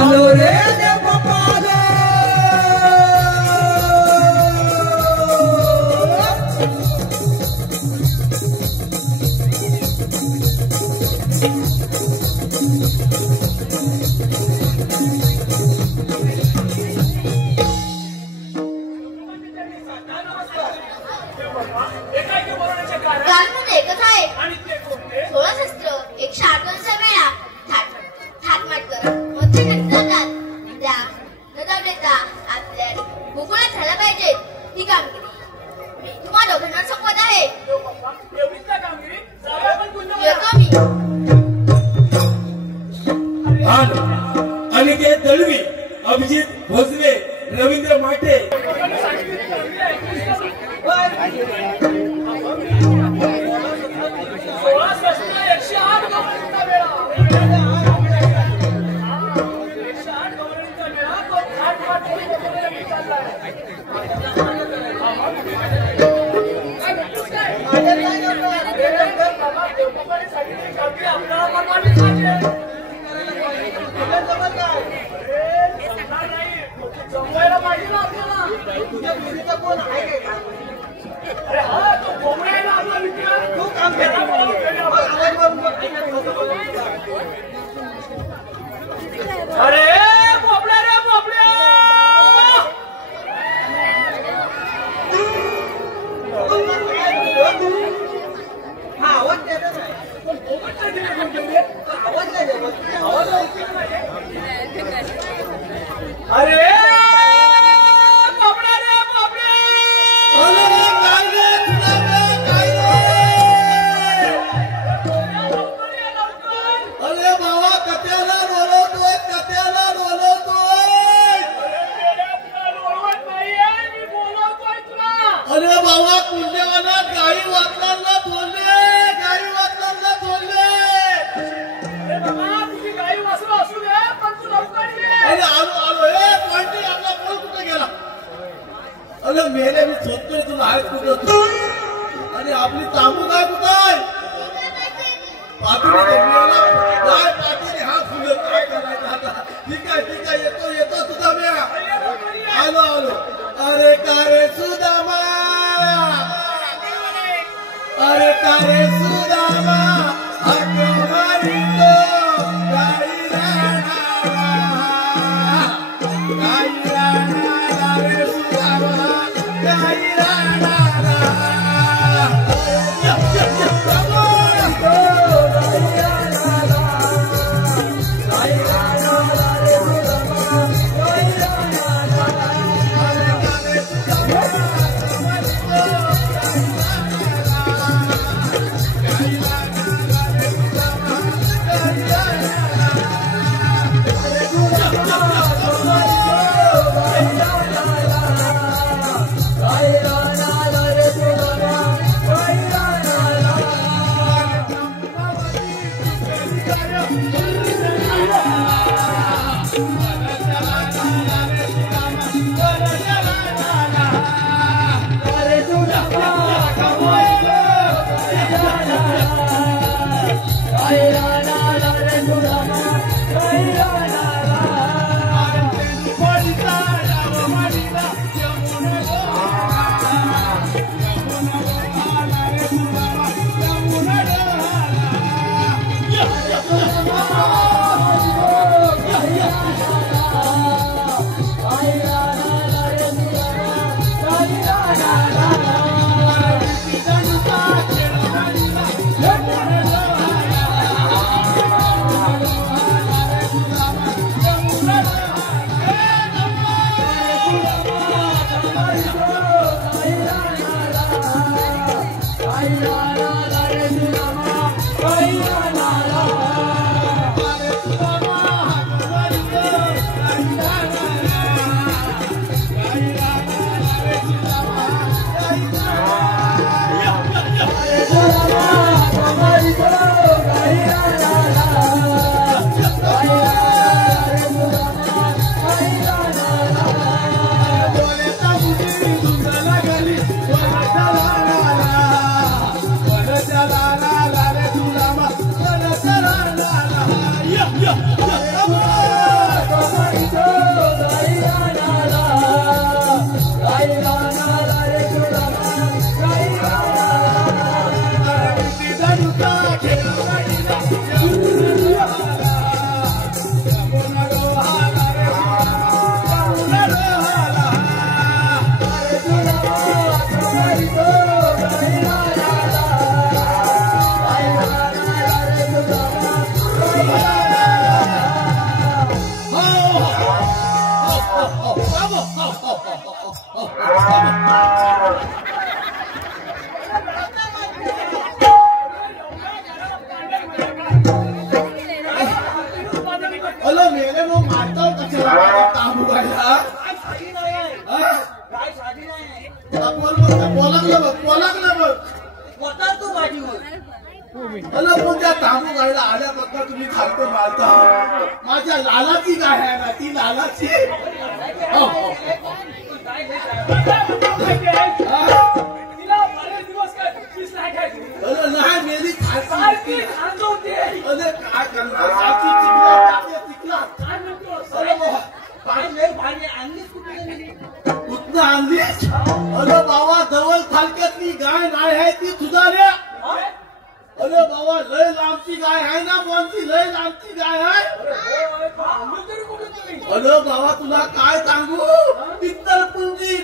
आलो रे देवगोपाल. कालमध्ये एकच आहे. 16 शस्त्र 108 गणचा वेळा थाटमाट करत मथुरे नदी जातात. त्या नदावलेचा आपल्या गोकुळात झाला पाहिजे. ही कामगिरी मी तुम्हा दोघांना सोपवत आहे. येतो मी. अनिकेत दळवी, अभिजित भोसले, रवींद्र माटे. अरे बोबड्या रे बोबड्या, अरे बोबड्या रे बोबड्या. अरे बाबा, कत्याला बोलवतोय, कत्याला बोलवतोय. अरे बाबा, कुंडेवाला गाई वाचनाला बोलले, गाई वाचनाला बोलले. तुझी गाई वासरू असू दे, पण तू लवकर ये. अरे मेले मी शोधतोय तुला आहेत कुठं आणि आपली तांबू काय कुठं आहे पाठीने काय पाठीने हात फुलं काय करायचं आता ठीक आहे येतो तुझा मी आलो अरे का रे सुदामा अरे का रे सुदामा हक मारितो गाई राणा रे सुदामा गाई राणा तांबू गायला आल्याबद्दल तुम्ही खालतो मारता माझ्या लालाची गाय आहे ना ती लालाची नाही मेली खायची अरे काय करणार कुठं आणलीस अरे बाबा जवळ थालक्यातली गाय नाही आहे ती सुधाऱ्या अरे बाबा लय लांबची गाय आहे ना कोणती लय लांबची गाय आहे अरे बाबा तुला काय सांगू इत्तलपुंजी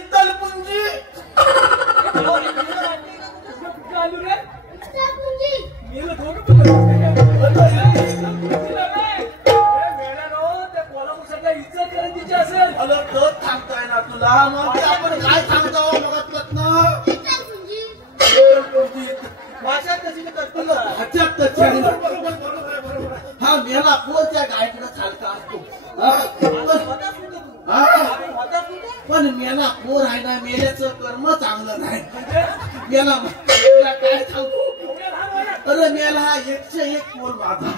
अरे तोच सांगताय ना तुला मग आपण काय सांगतो मग हा मेला पोलच्या गायकडे चालता असतो पण मेला पोर आहे ना मेल्याचं कर्म चांगलं नाही मेला काय सांगू अरे मेला हा 101 पोर माझा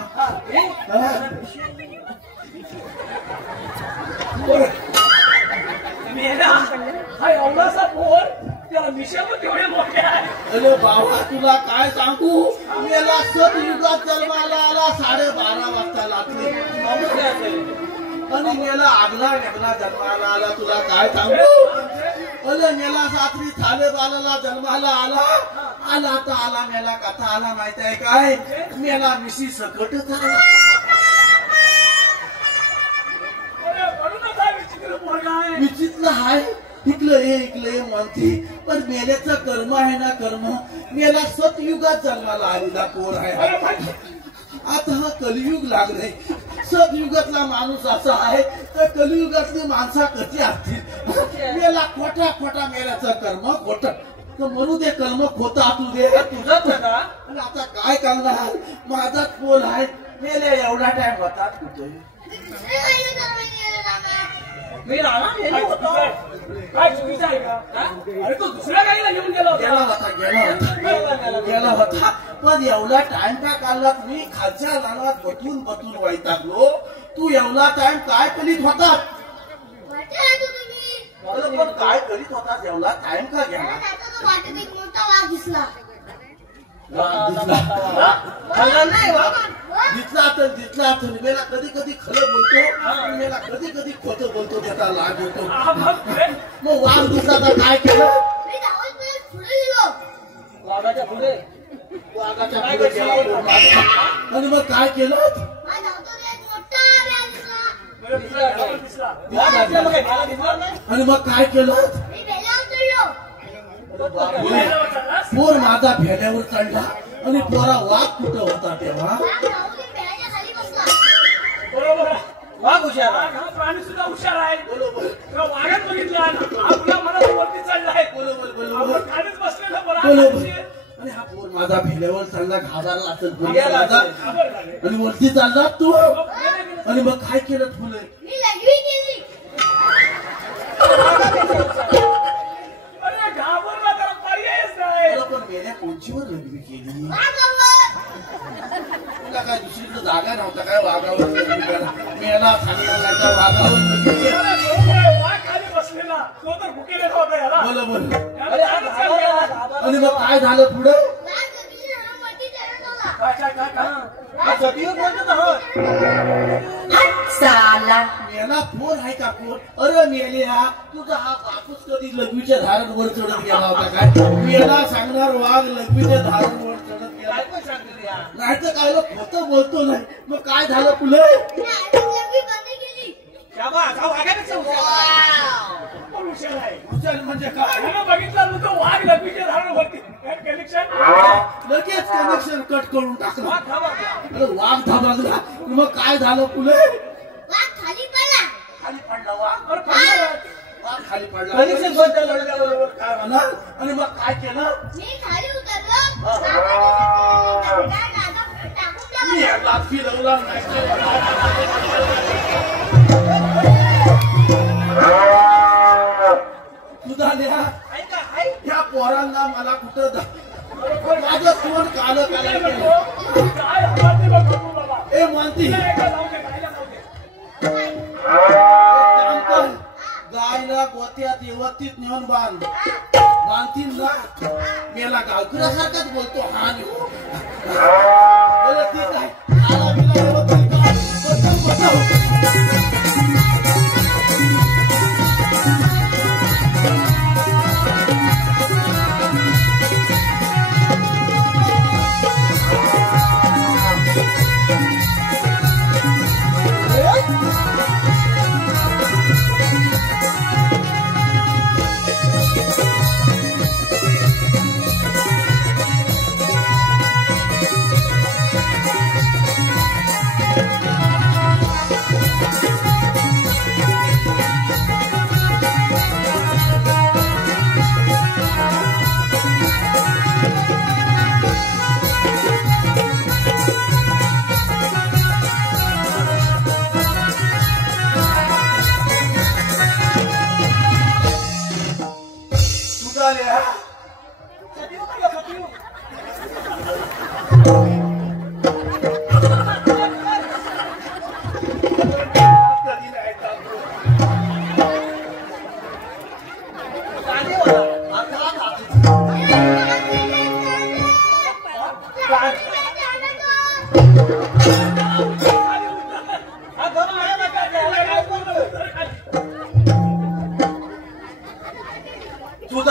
मेला हा एवढासा पोर निशावर एवढे मोठे आहे. अरे बाबा तुला काय सांगू मेला सतयुगात जन्माला आला 12:30 वाजता लागले आणि मेला आगला वेगळा जन्माला आला. तुला काय सांगू अरे मेला रात्री 12:30 जन्माला आला तर आला मेला कथा आला माहित आहे काय मेला मिशी सकटच आला. विचित्र आहे इकलं ये म्हणते पण मेल्याचं कर्म आहे ना कर्म मेला सतयुगात जन्माला आलेला पोर आहे. आता हा कलियुग लागले सतयुगातला माणूस असा आहे तर कलियुगातली माणसा कशी असतील. मेला खोटा मेल्याचं कर्म खोट तर म्हणू दे कर्म खोटा असू दे तुझंच ना. आता काय करणार माझाच पोल आहे मेले एवढा टाइम होता कुठे मी राणा गेलो होतो. काय चुकीचं आहे का? अरे तो दुसऱ्या गाडीला घेऊन गेला होता पण एवढा टाइम का काढला मी खालच्या लानात बटून वैतागलो. तू एवढा टाइम काय करीत होता पण काय करीत होता एवढा टाइम का गेला मोठा वाघ दिसला. दिसला तर मेला कधी खरं बोलतो मेला कधी खोटं बोलतो त्याचा लाभ होतो. मग वाघ दिसला तर काय केलं मी धावत पुढे गेलो. वाघाच्या पुढे गेला आणि मग काय केलं माझ्या धावतो एक मोठा वाघ दिसला. आणि मग काय केलं मी बेलावर चढलो. पोर माझा भेड्यावर चढला आणि पोरा वाघ कुठं होता तेव्हा वाघ धावून बेलाच्या खाली बसला. बरोबर वाघ हुशार आहे. हा प्राणी सुद्धा हुशार आहे. बरोबर तेव्हा वाघात बघितला आपल्या मनात वरती चढलाय. बरोबर आपण खालीच बसलेलं बरं बरोबर आहे. आणि हा पोर माझा भेड्यावर चढला घाबरला असेल पोर गेला माझा. खबर झाली. आणि वरती चालला तू आणि मग काय केलं फुले मी लघवी केली. अरे घाबरला तर पर्यायच नाही. पण मेल्या कोणचीवर लग्न केली वाघावर. तुला काय दुसरीकडे जागा नव्हता काय वाघावर लग्न करा मेला सांगितला वाघावर लग्न केलं. अरे बरोबर आहे. वाघ खाली बसलेला तो तर भुकेलेला होता याला. बरोबर अरे हा घाबरला. आणि मग काय झालं पुढे वाघ लघवीच्या झाडावरती चढत होता. साला मेला फोन आहे का फोन अरे मेल्या तुझा हा बापूस कधी लघवीच्या धारणवर चढत गेला होता काय मेला सांगणार वाघ लघवीच्या धारणवर चढत गेला नाही तर काय खोटं बोलतो नाही. मग काय झालं पुढे मी आधीच लघवी बंद केली. वाघापेक्षा पण हुशार आहे. हुशार म्हणजे काय त्यानं बघितलं तो वाघ लघवीच्या झाडावरती कनेक्शन लगेच कनेक्शन कट करून टाकलं. अरे वाघ धाबागला मग काय झालं पुढे वाघ खाली पडला. खाली पडला वाघ वाघ खाली पडला कनेक्शन बंद झालं. काय म्हणा आणि मग काय केलं मी खाली उतरलो. वाघाने टाकून मी टाकला. याला फिरवला तुझा लिहा या पोरांना मला कुठं माझं तोंड कालं कालं केलं. काय हातात बघ बाबा. ए मानती एका जाऊ दे खायला जाऊ दे. गायला गोत्यात व्यवस्थित नेऊन बांधतील ना मेला गावकऱ्यासारखाच बोलतो हा नेऊ ठीक आहे आला बिला व्यवस्थित बचाव.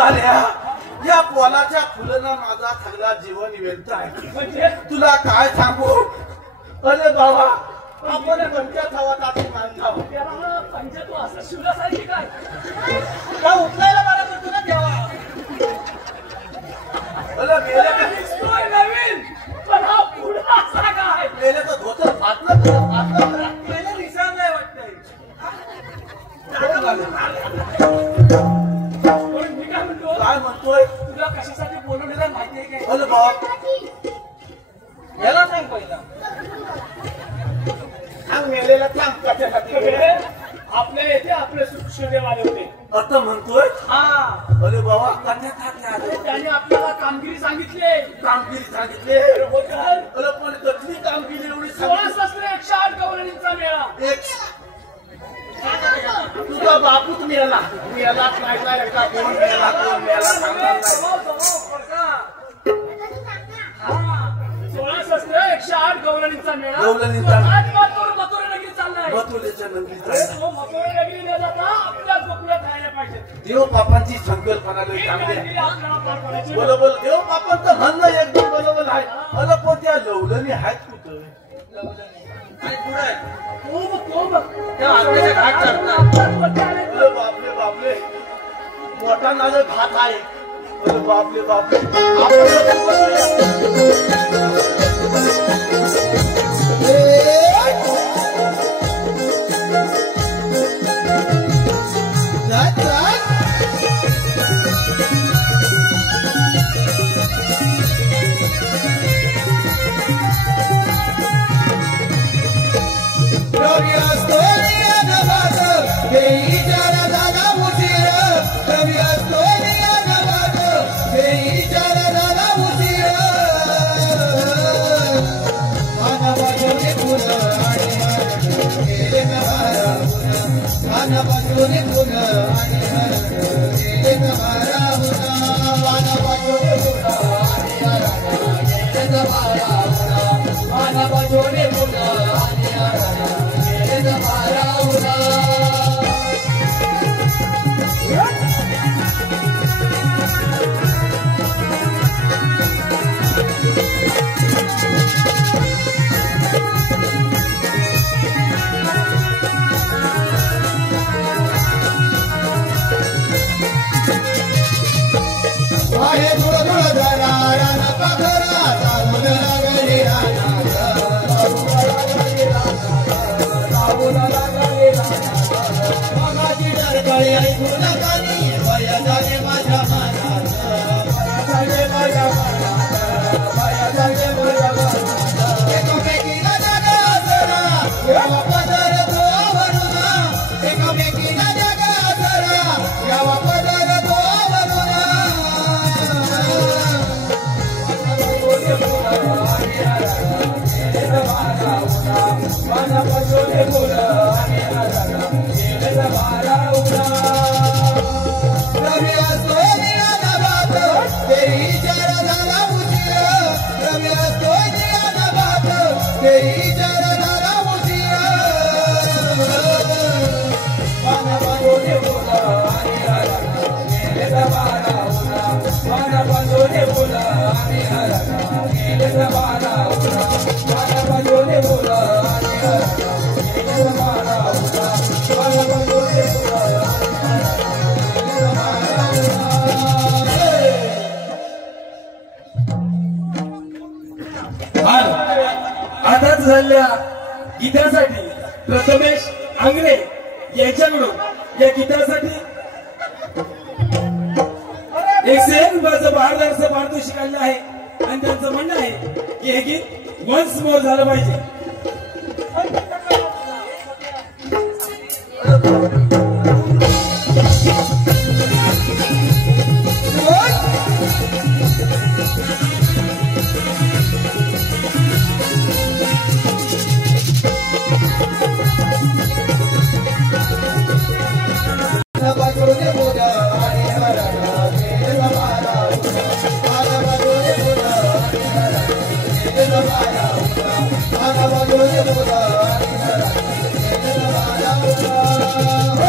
झाल्या या पोलाच्या फुलांना माझा सगळा जीवन वेलता आहे. म्हणजे तुला काय सांगू. अरे बाबा आपण पंचायत हवा टाकून मानतो त्याला पंचायत तू असं शिवल्यासारखी काय का उचलायला मला करतो ना तेव्हा. अरे मेले का दिसतोय नवीन पण हा पुढा असा काय मेले तर धोतर फाटलं पहिलं निशाण नाही वाटतंय. पण मी काय म्हणतो काय म्हणतोय. तुला कशासाठी बोलवलेलं माहितीये काय अरे बाप याला सांग पहिला. सांग मेलेला सांग कशासाठी. आपल्या येथे आपले सुखदेव आले होते आता म्हणतोय. हा अरे बाबा कन्या आले त्याने आपल्याला कामगिरी सांगितली कामगिरी सांगितले. हो तर अरे पण कसली कामगिरी एवढी 16 शस्त्र 108 गवळणींचा मेळा. एक तुझा बापूच मिळाला मिळालाच नाही का एकदा कोण मिळाला कोण मिळाला सांगणार नाही. 16 शस्त्र 108 गवळणींचा मेळा. गवळणींचा. आज मथुरा नगरी चाललाय. मथुरेच्या नगरीचा तो मथुरा नगरी न जाता आपल्या गोकुळात राहायला पाहिजे. देव बापांची संकल्पना लई ही चांगली कामगिरी आहे. आपल्याला पार पाडायची. बरोबर देव बापांचं म्हणणं एकदम बरोबर आहे. अरे पण त्या लवलनी आहेत कुठं. आणि पुढे तो बघ. त्या आत्याच्या घाट चढतात. अरे बापले बापले मोठा नाजर भात आहे. अरे बापले बापले आताच झालेल्या गीतासाठी प्रथमेश आंग्रे यांच्याकडून या गीतासाठी 112 भारदाचं पारितोषिक आलेलं आहे आणि त्यांचं म्हणणं आहे की हे गीत वन्स मोर झालं पाहिजे. Bye.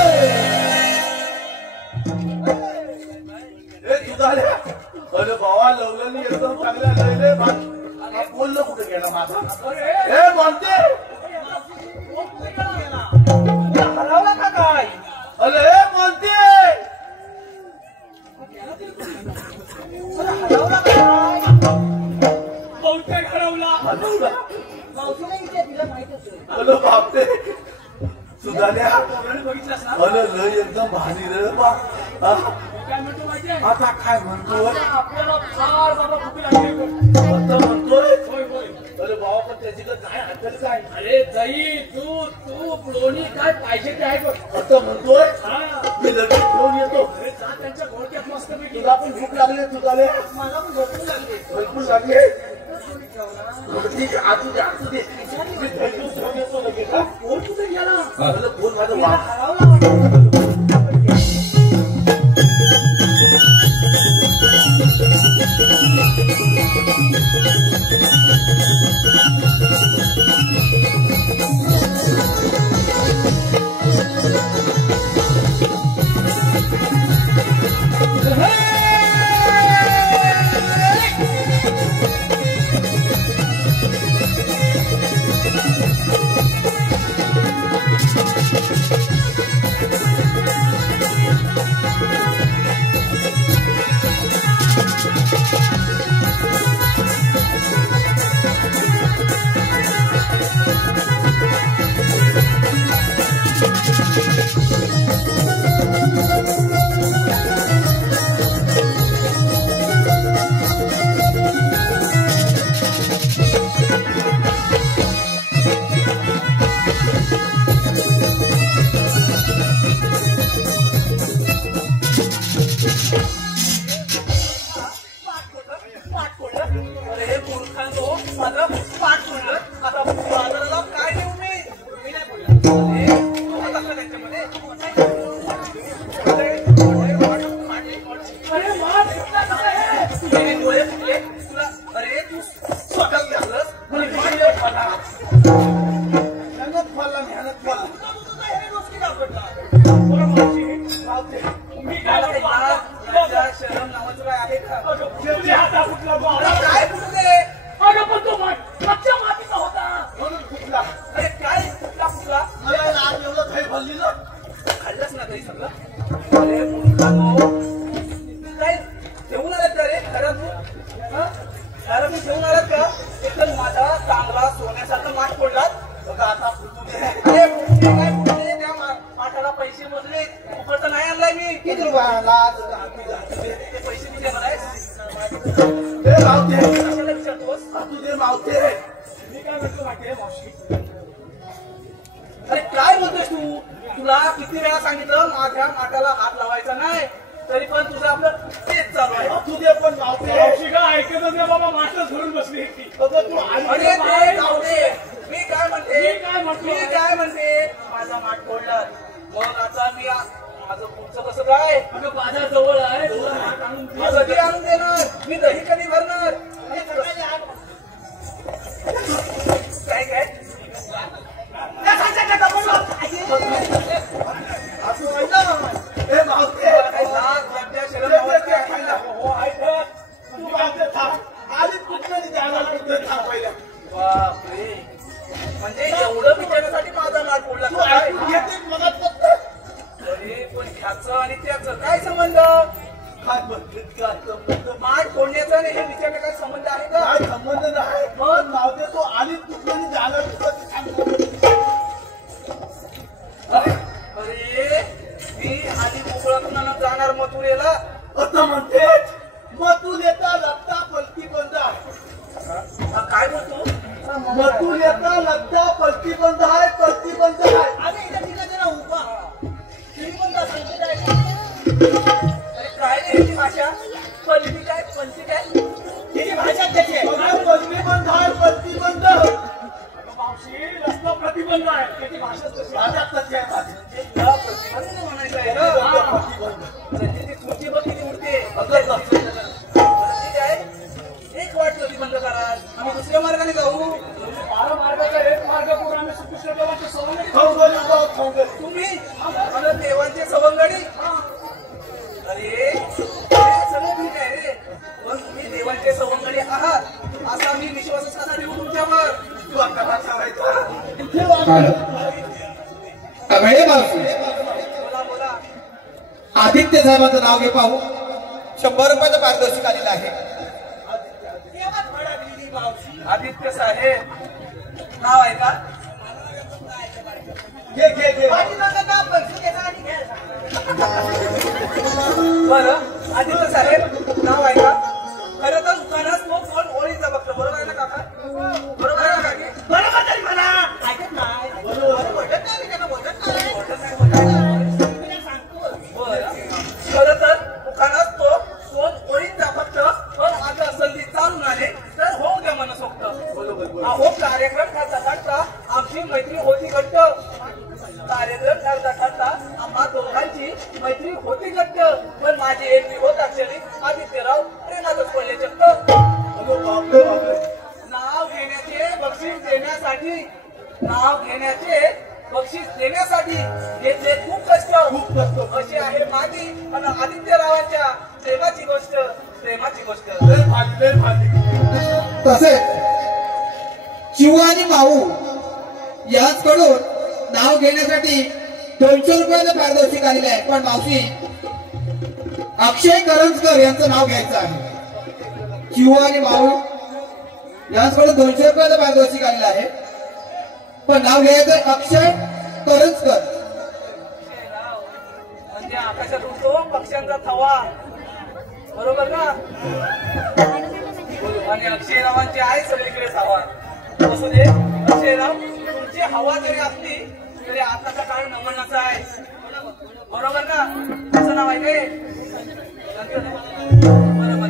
माझा हे म्हणते हरवला का काय? अरे हे म्हणते हरवला का काय? बहुतेक हरवला. मावशीला इथे तिला माहित असेल. अरे बापरे सुधाल्या बघितलंस ना? अरे लय एकदम भारी रे बा हा? काय म्हणतो माहितीये? आता काय म्हणतोय आपल्याला फार बाबा भूक लागली. आता म्हणतोय होय होय. अरे बाबा पण त्याची काय हटल काय अरे दही दूध तूप लोणी काय पाहिजे ते आहे बघ. आता म्हणतोय हा. मी लगेच घेऊन येतो अरे जा त्यांच्या घोडक्यात मस्त पैकी. तुला पण भूक लागली तुझाले मला पण भरपूर लागली. भरपूर लागले ठीक आहे असू दे मी घरी घेऊन येतो लगेच हा? कोण कुठे गेला? अरे फोन माझा वा हरवला वाटतं. अरे काय बोलतोस तू? तुला किती वेळा सांगितलं माझ्या माठाला हात लावायचा नाही, तरी पण तुझं आपलं तेच चालू आहे. तुझे पण मावते ऐकतच नाही बाबा. मास्टर धरून बसली एकटी. अरे ते जाऊ दे. मी काय म्हणते माझा माठ फोडला, मग आता मी माझं पुढचं कसं काय? अगं बाजार जवळ आहे. तुला हात आणून दे. माझं कधी आणून देणार? मी दही कधी भरणार? काय काय म्हणजे एवढं विचारण्यासाठी माझा माठ फोडला पण ह्याचं आणि त्याचं काय संबंध? माठ फोडण्याचा आणि हे विचारण्याचा काय संबंध आहे का? काय संबंध नाही मग मावते तो आली कुठली जाणार अरे मी आधी मोकळा जाणार मथुरेला. आता म्हणते मथुर येता लगता पलकी बंद आहे. काय बोलतो? मथुर येता लगता पलकी बंद आहे. पलकी बंद आहे. अरे इथं ठिकाणी ना उभा तुम्ही पण सांगते अरे काय त्याची भाषा? पलकी काय पलकी काय त्याची भाषा त्याची आहे. पलकी बंद आहे. पलकी बंद मावशी रस्ता प्रतिबंध आहे. त्याची भाषाच तशी आहे. माझ्या तशी आहे माझी. तुला प्रतिबंध म्हणायचं आहे ना? म्हणजे ती तुमची बघ किती उडते. ठीक आहे, एक वाट प्रतिबंध करा, आम्ही दुसऱ्या मार्गाने जाऊ. 12 मार्गाचा एक मार्ग करून आम्ही श्रीकृष्ण देवाच्या सवंगडी खंगोली जाऊ, खंगोली. तुम्ही आणि देवांचे सवंगडी. अरे सगळं ठीक आहे रे, पण तुम्ही देवांचे सवंगडी आहात असा मी विश्वासच कसा ठेवू तुमच्यावर? अगळे मावशी आदित्य साहेबांचं नाव घे पाहू. 100 रुपयाचं पारितोषिक आलेलं आहे. आदित्य साहेब नाव आहे का? घे घे घे. बरं आदित्य साहेब नाव आहे का? खरं तर दुकानात तो फोन ओळीचा बघतो. बरोबर आहे ना काका? बरोबर आहे ना काकी? बरोबर तरी म्हणा. ऐकत नाही. बरोबर वाटत नाही. त्यांना बोलत नाही. बरं खरं तर दुकानात तो फोन ओळीचा फक्त. पण आता संधी चालून आले तर होऊ द्या म्हणा सोबत. अहो कार्यक्रम करता करता आमची मैत्री होती घट्ट. कार्यक्रम करता करता आम्हा दोघांची मैत्री होती घट्ट. पण माझी एंट्री होता क्षणी आदित्यराव प्रेमातच पडले चक्क. नाव घेण्याचे बक्षीस देण्यासाठी घेतले खूप कष्ट. अशी आहे माझी आणि आदित्यरावांच्या प्रेमाची गोष्ट. तसेच चिऊ आणि माऊ याचकडून नाव घेण्यासाठी 200 रुपयाचं पारितोषिक आलेलं आहे. पण मावशी अक्षय करंजकर यांचं नाव घ्यायचं आहे. चिऊ आणि माऊ यांच्याकडून 200 रुपयाचं पारितोषिक आलेलं आहे. पण नाव घ्यायचं अक्षय करंजकर. म्हणजे आकाशात उडतो पक्ष्यांचा थवा. बरोबर ना? आणि अक्षयरावांची आहे सगळीकडेच हवा. असू दे अक्षयराव, तुमची हवा जरी असली तरी आताचा काळ नमनाचा आहे. बरोबर ना? असं नाव आहे काय? बरोबर.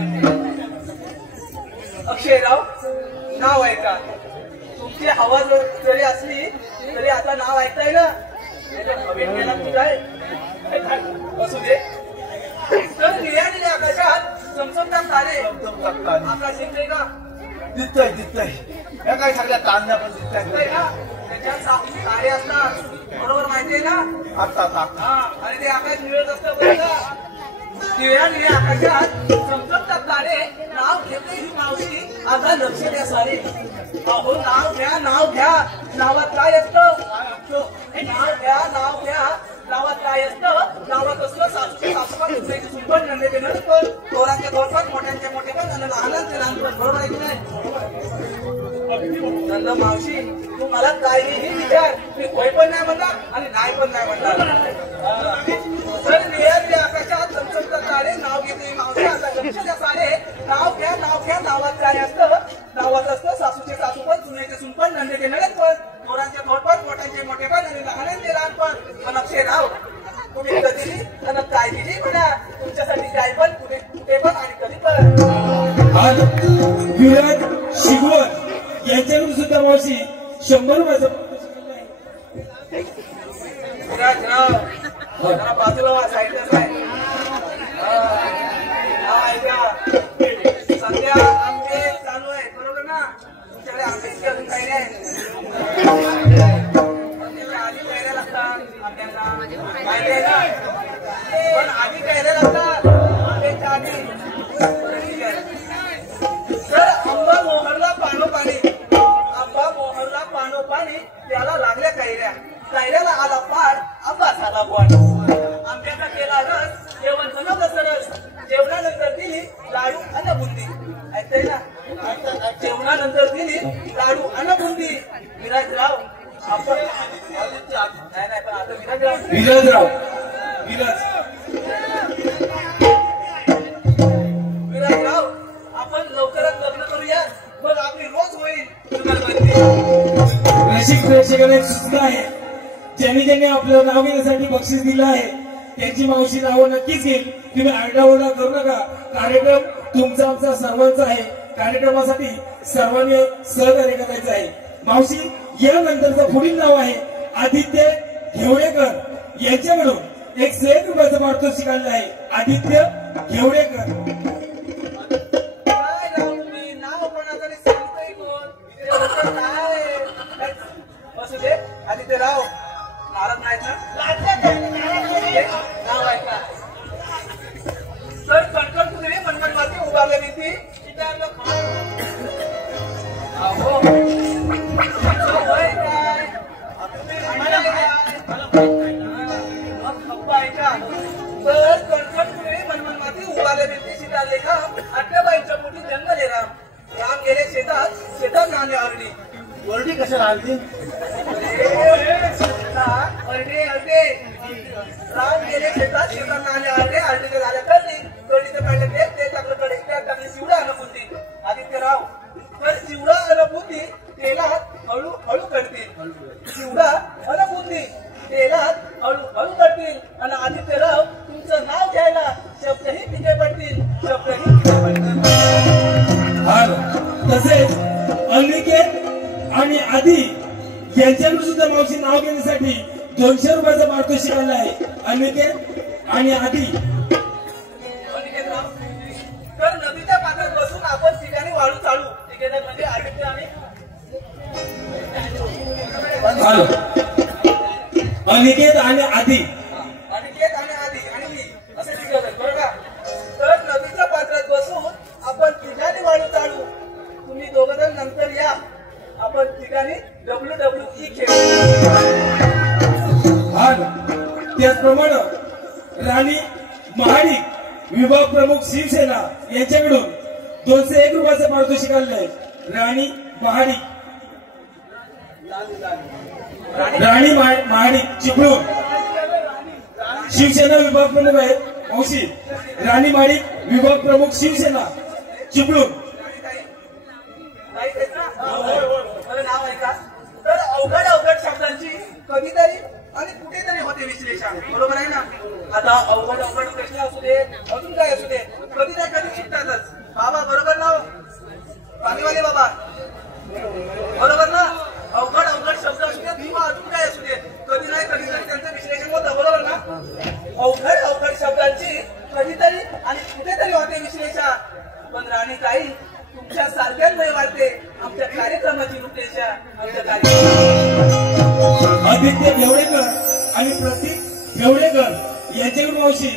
अक्षयराव नाव आहे का? तुमची हवा जरी असली तरी आता नाव ऐकताय ना? असू दे. तर निळ्या आकाशात चमचमतात तारे. आकाश दिसतंय का? दिसतंय. या काय सगळ्या तांदळा पण दिसतंय का? त्याच्यात तारे असतात. बरोबर माहितीये ना? हा. आणि ते आकाश निळत असतं बरं का? निळ्या आकाशात चमचमतात तारे. नाव घेते ही मावशी आता लक्ष द्या सारे. अहो नाव घ्या. नावात काय असतं? नाव घ्या. नावात काय असतं? नावात असतं सासूचे सुंपण नंदेचे नंदपण. थोरांचे थोरपण, मोठ्यांचे मोठेपण आणि लहानांचे लहानपण. बरोबर आहे की नाही? नंद मावशी तू मला काहीही विचार. मी होय पण नाही म्हणणार आणि नाही पण नाही म्हणणार. तर निळ्या आकाशात चमचमतात तारे. नाव घेते मावशी आता लक्ष द्या सारे. नाव घ्या. नावात काय असतं? नावात असतं सासूचे सासूपण, सुनेचे सुनपण, नंदेचे नणंदपण, थोरांचे थोरपण, मोठ्यांचे मोठेपण आणि लहानांचे लहानपण. पण अक्षयराव तुम्ही कधी आणि काय दिली म्हणा. तुमच्यासाठी काय पण कुठे पण आणि कधी पण. आज विराज शिगवण यांच्याकडून सुद्धा मावशी 100 रुपयाचं जरा बाजूला साईडलाच आहे. सध्या आंबे चालू आहे. बरोबर ना? तुमच्याकडे आंब्याची अजून काही नाही. आधी कैऱ्या लागतात आंब्यांना. माहिती आहे ना? पण आधी कैऱ्या लागतात आंब्याच्या आधी. तर आंबा मोहरला पाणोपाणी त्याला लागल्या कैऱ्याला आला पाड, आंबा झाला गोड. आंब्याचा केला रस, जेवण बनवलं सरस. जेवणानंतर दिली लाडू आणि बुंदी. ऐकताय ना? जेवणानंतर दिली लाडू आणि बुंदी. विराजराव आपण नाही पण आता विराजराव आपण लवकरात लग्न करूया. मग आपली रोज होईल जुगलबंदी. रसिक प्रेक्षकांना एक सूचना आहे. ज्यांनी आपलं नाव घेण्यासाठी बक्षीस दिलं आहे त्यांची मावशी नावं नक्कीच घेईल. तुम्ही आरडाओरडा करू नका. कार्यक्रम तुमचा आमचा सर्वांचा आहे. कार्यक्रमासाठी सर्वांनी सहकार्य करायचं आहे. मावशी यानंतरचं पुढील नाव आहे आदित्य घेवडेकर यांच्याकडून 101 रुपयाचं पारितोषिक आलेलं आहे. आदित्य घेवडेकर. आदित्यराव नाराज नाहीत ना? नाव आहे का? तर कणकण कुठे मनमन माती उभारल्या भीती. अहो वय काय? ऐका तर कणकणपुरे मनमनमाती उभारले भिंती सीता लेखा आत्याबाईंच्या पोटी जंगल राम राम गेले शेतात नाणे आरडी वरडी कशाला आली अर्डे राम गेले शेतात नाणे आरडीचे झाल्या कळीचं पाहिलं ते टाकलं कडे टाकली चिवडा अनुभूती आदित्यराव तर चिवडा अनुभूती तेलात हळू करतील चिवडा अनुभूती तेलात हळू करतील आणि आदित्यराव तुमचं नाव घ्यायला शब्दही पिके पडतील तसेच अनिकेत आणि आदी यांच्याकडे सुद्धा मावशी नाव घेण्यासाठी 200 रुपयाचा पारितोषिक आला आहे. अनिकेत आणि आदी तर नदीच्या पात्रात बसून आपण ठिकाणी वाळू चालू ठिकेदार म्हणजे आदित्य आणि अनिकेत आणि आदी आणि मी असे ठिकाण बरं का. तर नदीच्या पात्रात बसून आपण ठिकाणी वाळू चालू तुम्ही दोघं जण नंतर या आपण ठिकाणी WWE खेळू. त्याचप्रमाणे राणी महाडिक विभाग प्रमुख शिवसेना यांच्याकडून 201 रुपयाचं पारितोषिक आलेलं आहे. राणी महाडिक चिपळूण शिवसेना विभाग प्रमुख आहेत मावशी. राणी महाडिक विभाग प्रमुख शिवसेना चिपळूण. नाव ऐका तर अवघड शब्दांची कधीतरी आणि कुठेतरी होते विश्लेषण बरोबर आहे ना. आता अवघड प्रश्न असू दे अजून काय असू दे कधी ना कधी शिकतातच बाबा बरोबर ना पाणीवाले बाबा बरोबर ना. अवघड शब्द असू दे किंवा अजून काय असू दे कधी नाही कधीतरी त्यांचं विश्लेषण होतं बरोबर ना. अवघड शब्दांची कधीतरी आणि कुठेतरी होते विश्लेषण. पण राणी ताई तुमच्या सारख्यांमुळे वाढते आमच्या कार्यक्रमाची रूपरेषा आमच्या आदित्य घेवडेकर आणि प्रतीक घेवडेकर यांच्याकडून मावशी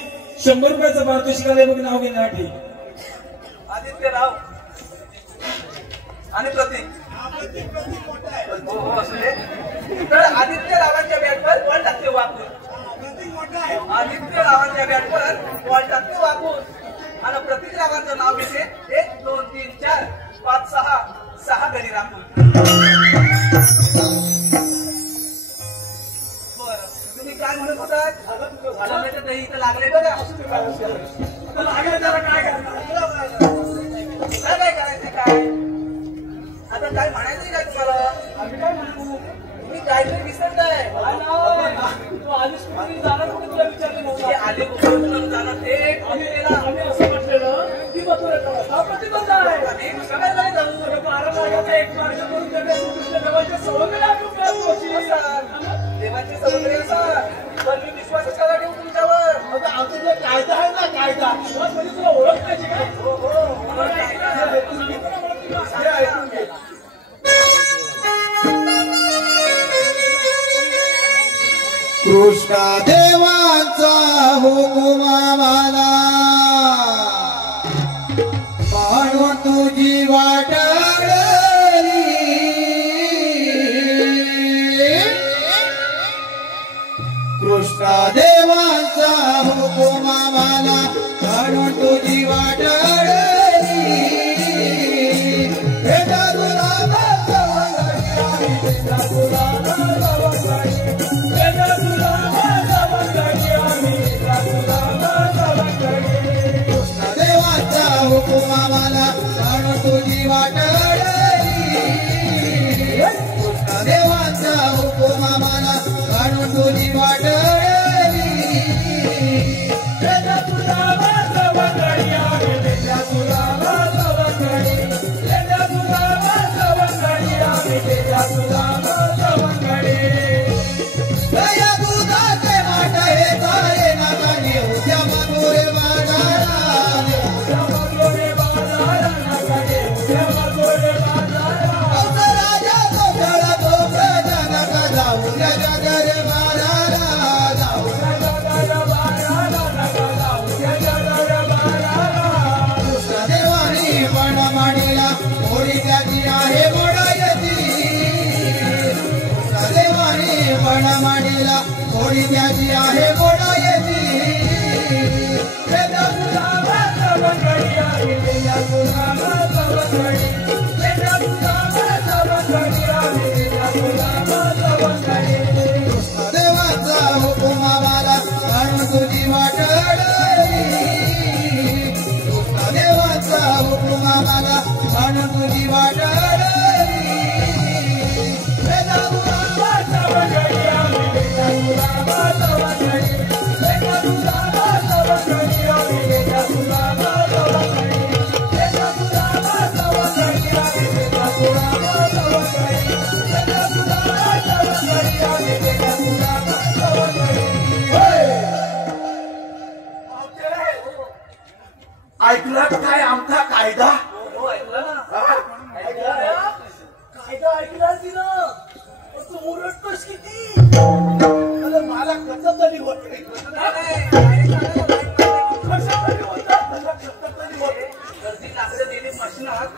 100 रुपयाचं पारितोषिक आलंय बघ नाव घेण्यासाठी. आदित्यराव आणि प्रतीक हो असू दे. तर आदित्यरावांच्या बॅटवर बॉल टाकते वाकून आदित्यरावांच्या बॅटवर बॉल टाकते वाकून आणि प्रतीक रावांचं नाव घेते 1 2 3 4 5 6 घरी राखून. बरं तुम्ही काय म्हणत होतात झाडाच्या दही इथं लागले बघा काय करायचं काय आता काय म्हणायचं काय तुम्हाला आम्ही काय म्हणू तुम्ही काहीतरी विसरताय जाणार कुठे तुला विचारले आले कुठे जाणार ते आम्ही असं म्हटलेलं की प्रतिबंध आहे सगळ्याला जाऊ 12 लाखाचा एक मार्ग करून देवाच्या सवंगड्या देवाची सवंगडी असा पण मी विश्वासच करा ठेवू तुमच्यावर. आमचा जो कायदा आहे ना कायदा म्हणजे तुला ओळख पाहिजे काय ऐकून घे. कृष्णा देवांचा हुकुमा मला म्हणून तुझी वाट कृष्णा देवांचा हुकुमा मला म्हणून तुझी वाट हुकुमाला म्हणून तुझी वाट कृष्ण देवांचा हुकुमाला म्हणून तुझी वाट दुधाचे माट हे काय नका नेऊच्या मधुरे वाटली कृष्ण देवाचा हुकूम आम्हाला मान तुझी वाटली ऐकला काय आमचा कायदा? हो ऐकला ना कायदा ऐकला ना तू मुरटतोस किती मला कसं तरी होत गर्दी लाकडं दिली मशिनात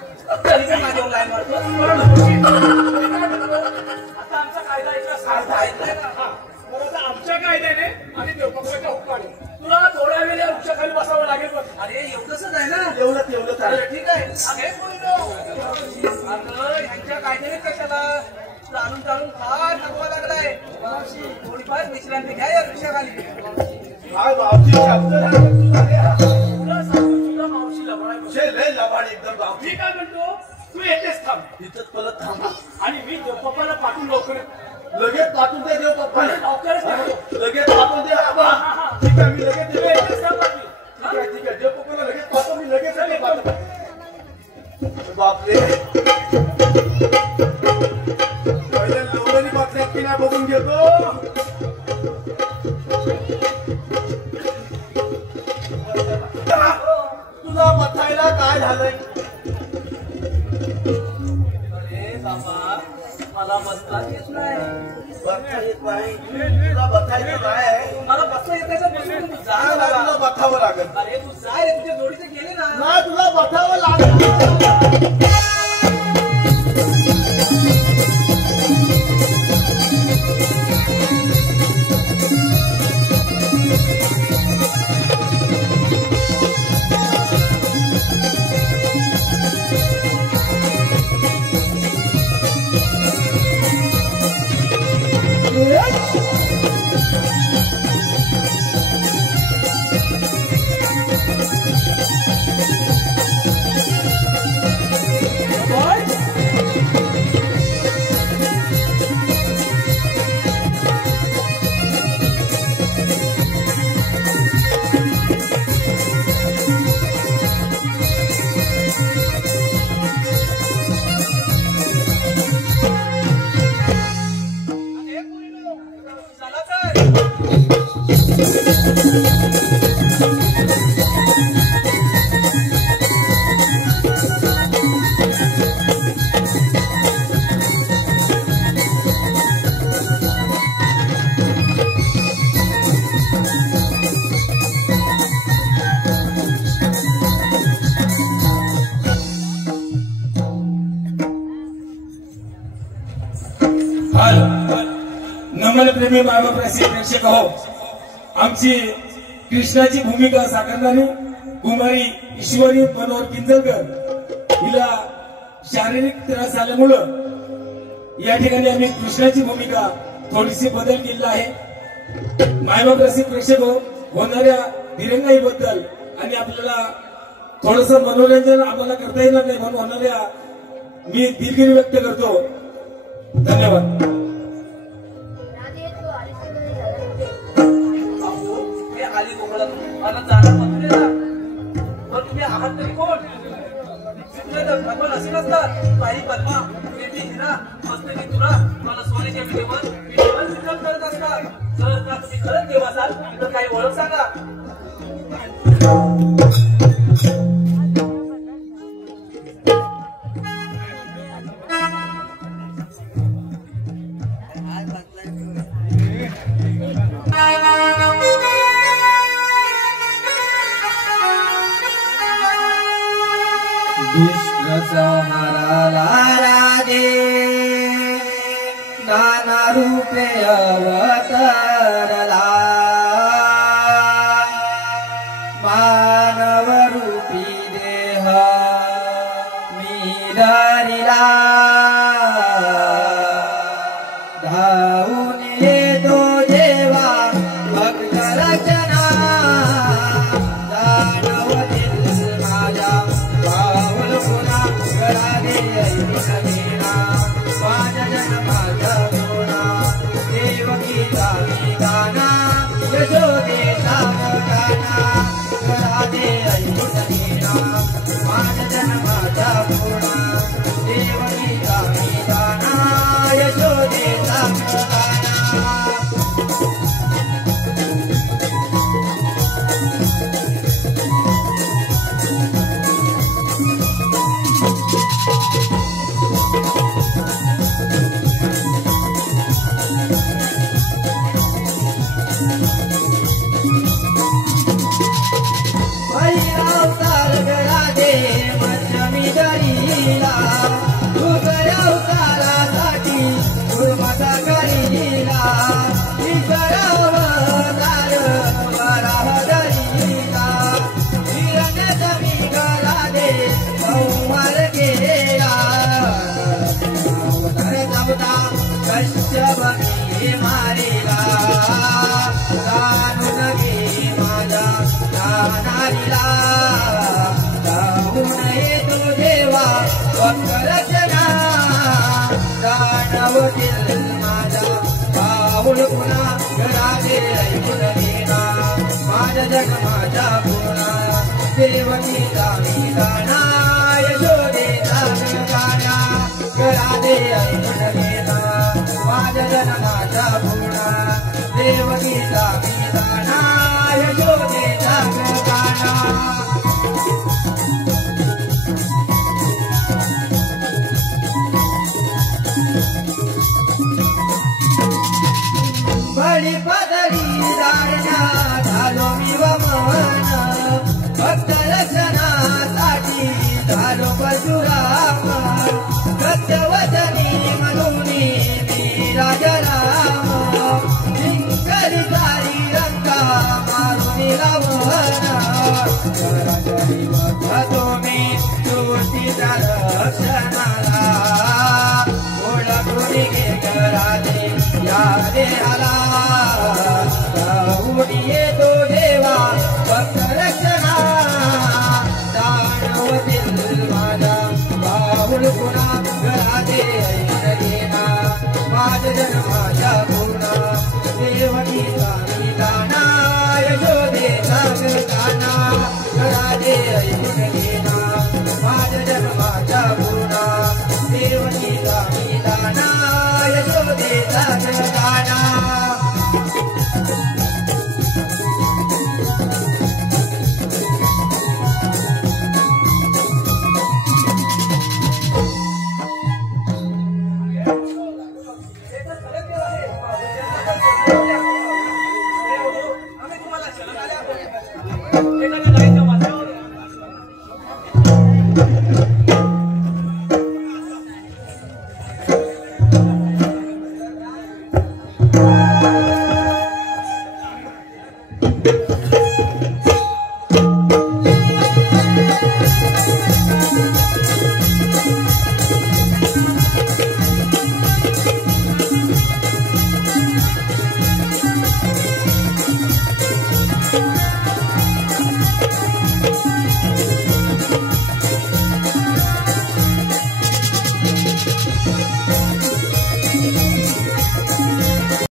तरी पण माझ्यावर लाईन मारतो आता आमचा कायदा ऐकलाय ना बरोबर आमच्या कायद्याने आणि देवपक्षाच्या हुक्काने तुला थोड्या वेळ या वृक्षाखाली बसावं लागेल बघ. अरे एवढंच आहे ना एवढंच आहे. ठीक आहे अगं ह्यांच्या कायद्याने कशाला चालून फार थकवा लागलाय थोडीफार विश्रांती घ्या या वृक्षाखाली काय बावची तुला सांगतो तुला मावशी लबडाय लय लबाड एकदम बाव. मी काय म्हणतो तू येतेस थांब इथंच परत थांबा आणि मी पप्पाला पाठवून लवकर लगेच पाठवून दे देव पप्पा लवकरच येतो. लगेच पाठवून दे आबा. ठीक आहे मी लगेच तू देतो. येतेस थांब आपली. ठीक आहे देव पप्पाला लगेच पाठव मी लगेच येतो. बापरे पहिले लोणी बाटल्यात की नाही बघून घेतो. तुला बसायला काय झालंय? अरे बाबा मला बसता येत नाही बसता येत नाही तुला बसायचं नाही. मला बसता येत नाही तर बसून तू जा तुला बाबा. बसावं लागेल. अरे तू जा रे तुझ्या जोडीचे गेले ना नाही तुला बसावं लागेल. चला तर हाल नमन प्रेमी मायबाप रसिक प्रेक्षक हो, आमची कृष्णाची भूमिका साकारणारी कुमारी ईश्वरी मनोहर किंजलकर हिला शारीरिक त्रास झाल्यामुळं या ठिकाणी आम्ही कृष्णाची भूमिका थोडीशी बदल केलेला आहे. मायबाप रसिक प्रेक्षक हो, होणाऱ्या दिरंगाईबद्दल आणि आपल्याला थोडस मनोरंजन आम्हाला करता येणार नाही म्हणून होणाऱ्या मी दिलगिरी व्यक्त करतो. धन्यवाद. हे आली कोकणात मला जाणार म्हणतो ना पण तुम्ही आहात तरी कोण भगवान असे नसतात बाई पद्मा बेटी हिरा मस्तकी तुरा मला सोन्याच्या विटेवर सिद्धांत करत असतात. जर का तुम्ही खरंच देव असाल तर काही ओळख सांगा. दुष्ट संहाराला राजे नाना रूपे अवतरला मानव रूपी देह मी धरिला धावून येतो जेव्हा भक्त रचना नारीला जाऊन येतो देवा भक्त रचना दानवतील माझा पाऊल पुन्हा घरादे ऐकून घेना माझ्या जग माझा पुन्हा देवकीचा मी गाणा यशोदेचा गाणा घरादे ऐकून घेना माझ्या जन्माचा पुन्हा देवकीचा मी गाणा यशोदेचा गाणा बळी पदरी दारण्या झालो मी वमन भक्त रचनासाठी झालो परशुराम सत्यवचनी म्हणून मी राजराम जिंकली सारी रंगा मारून लावण बघतो मी ज्योतीच्या रक्षणाला ओळखून घे घराने या देहाला जाऊन येतो देवा भक्त रक्षणा दानवतील माझा पाऊल पुन्हा घराने ऐकून घेना माझ्या जन्माच्या पुन्हा देवकीचा मी गाणा यशोदेचा गाणा घराने ऐकून घेना माझ्या जन्माच्या पुन्हा देवकीचा मी गाणा यशोदेचा गाणा आम्ही तुम्हाला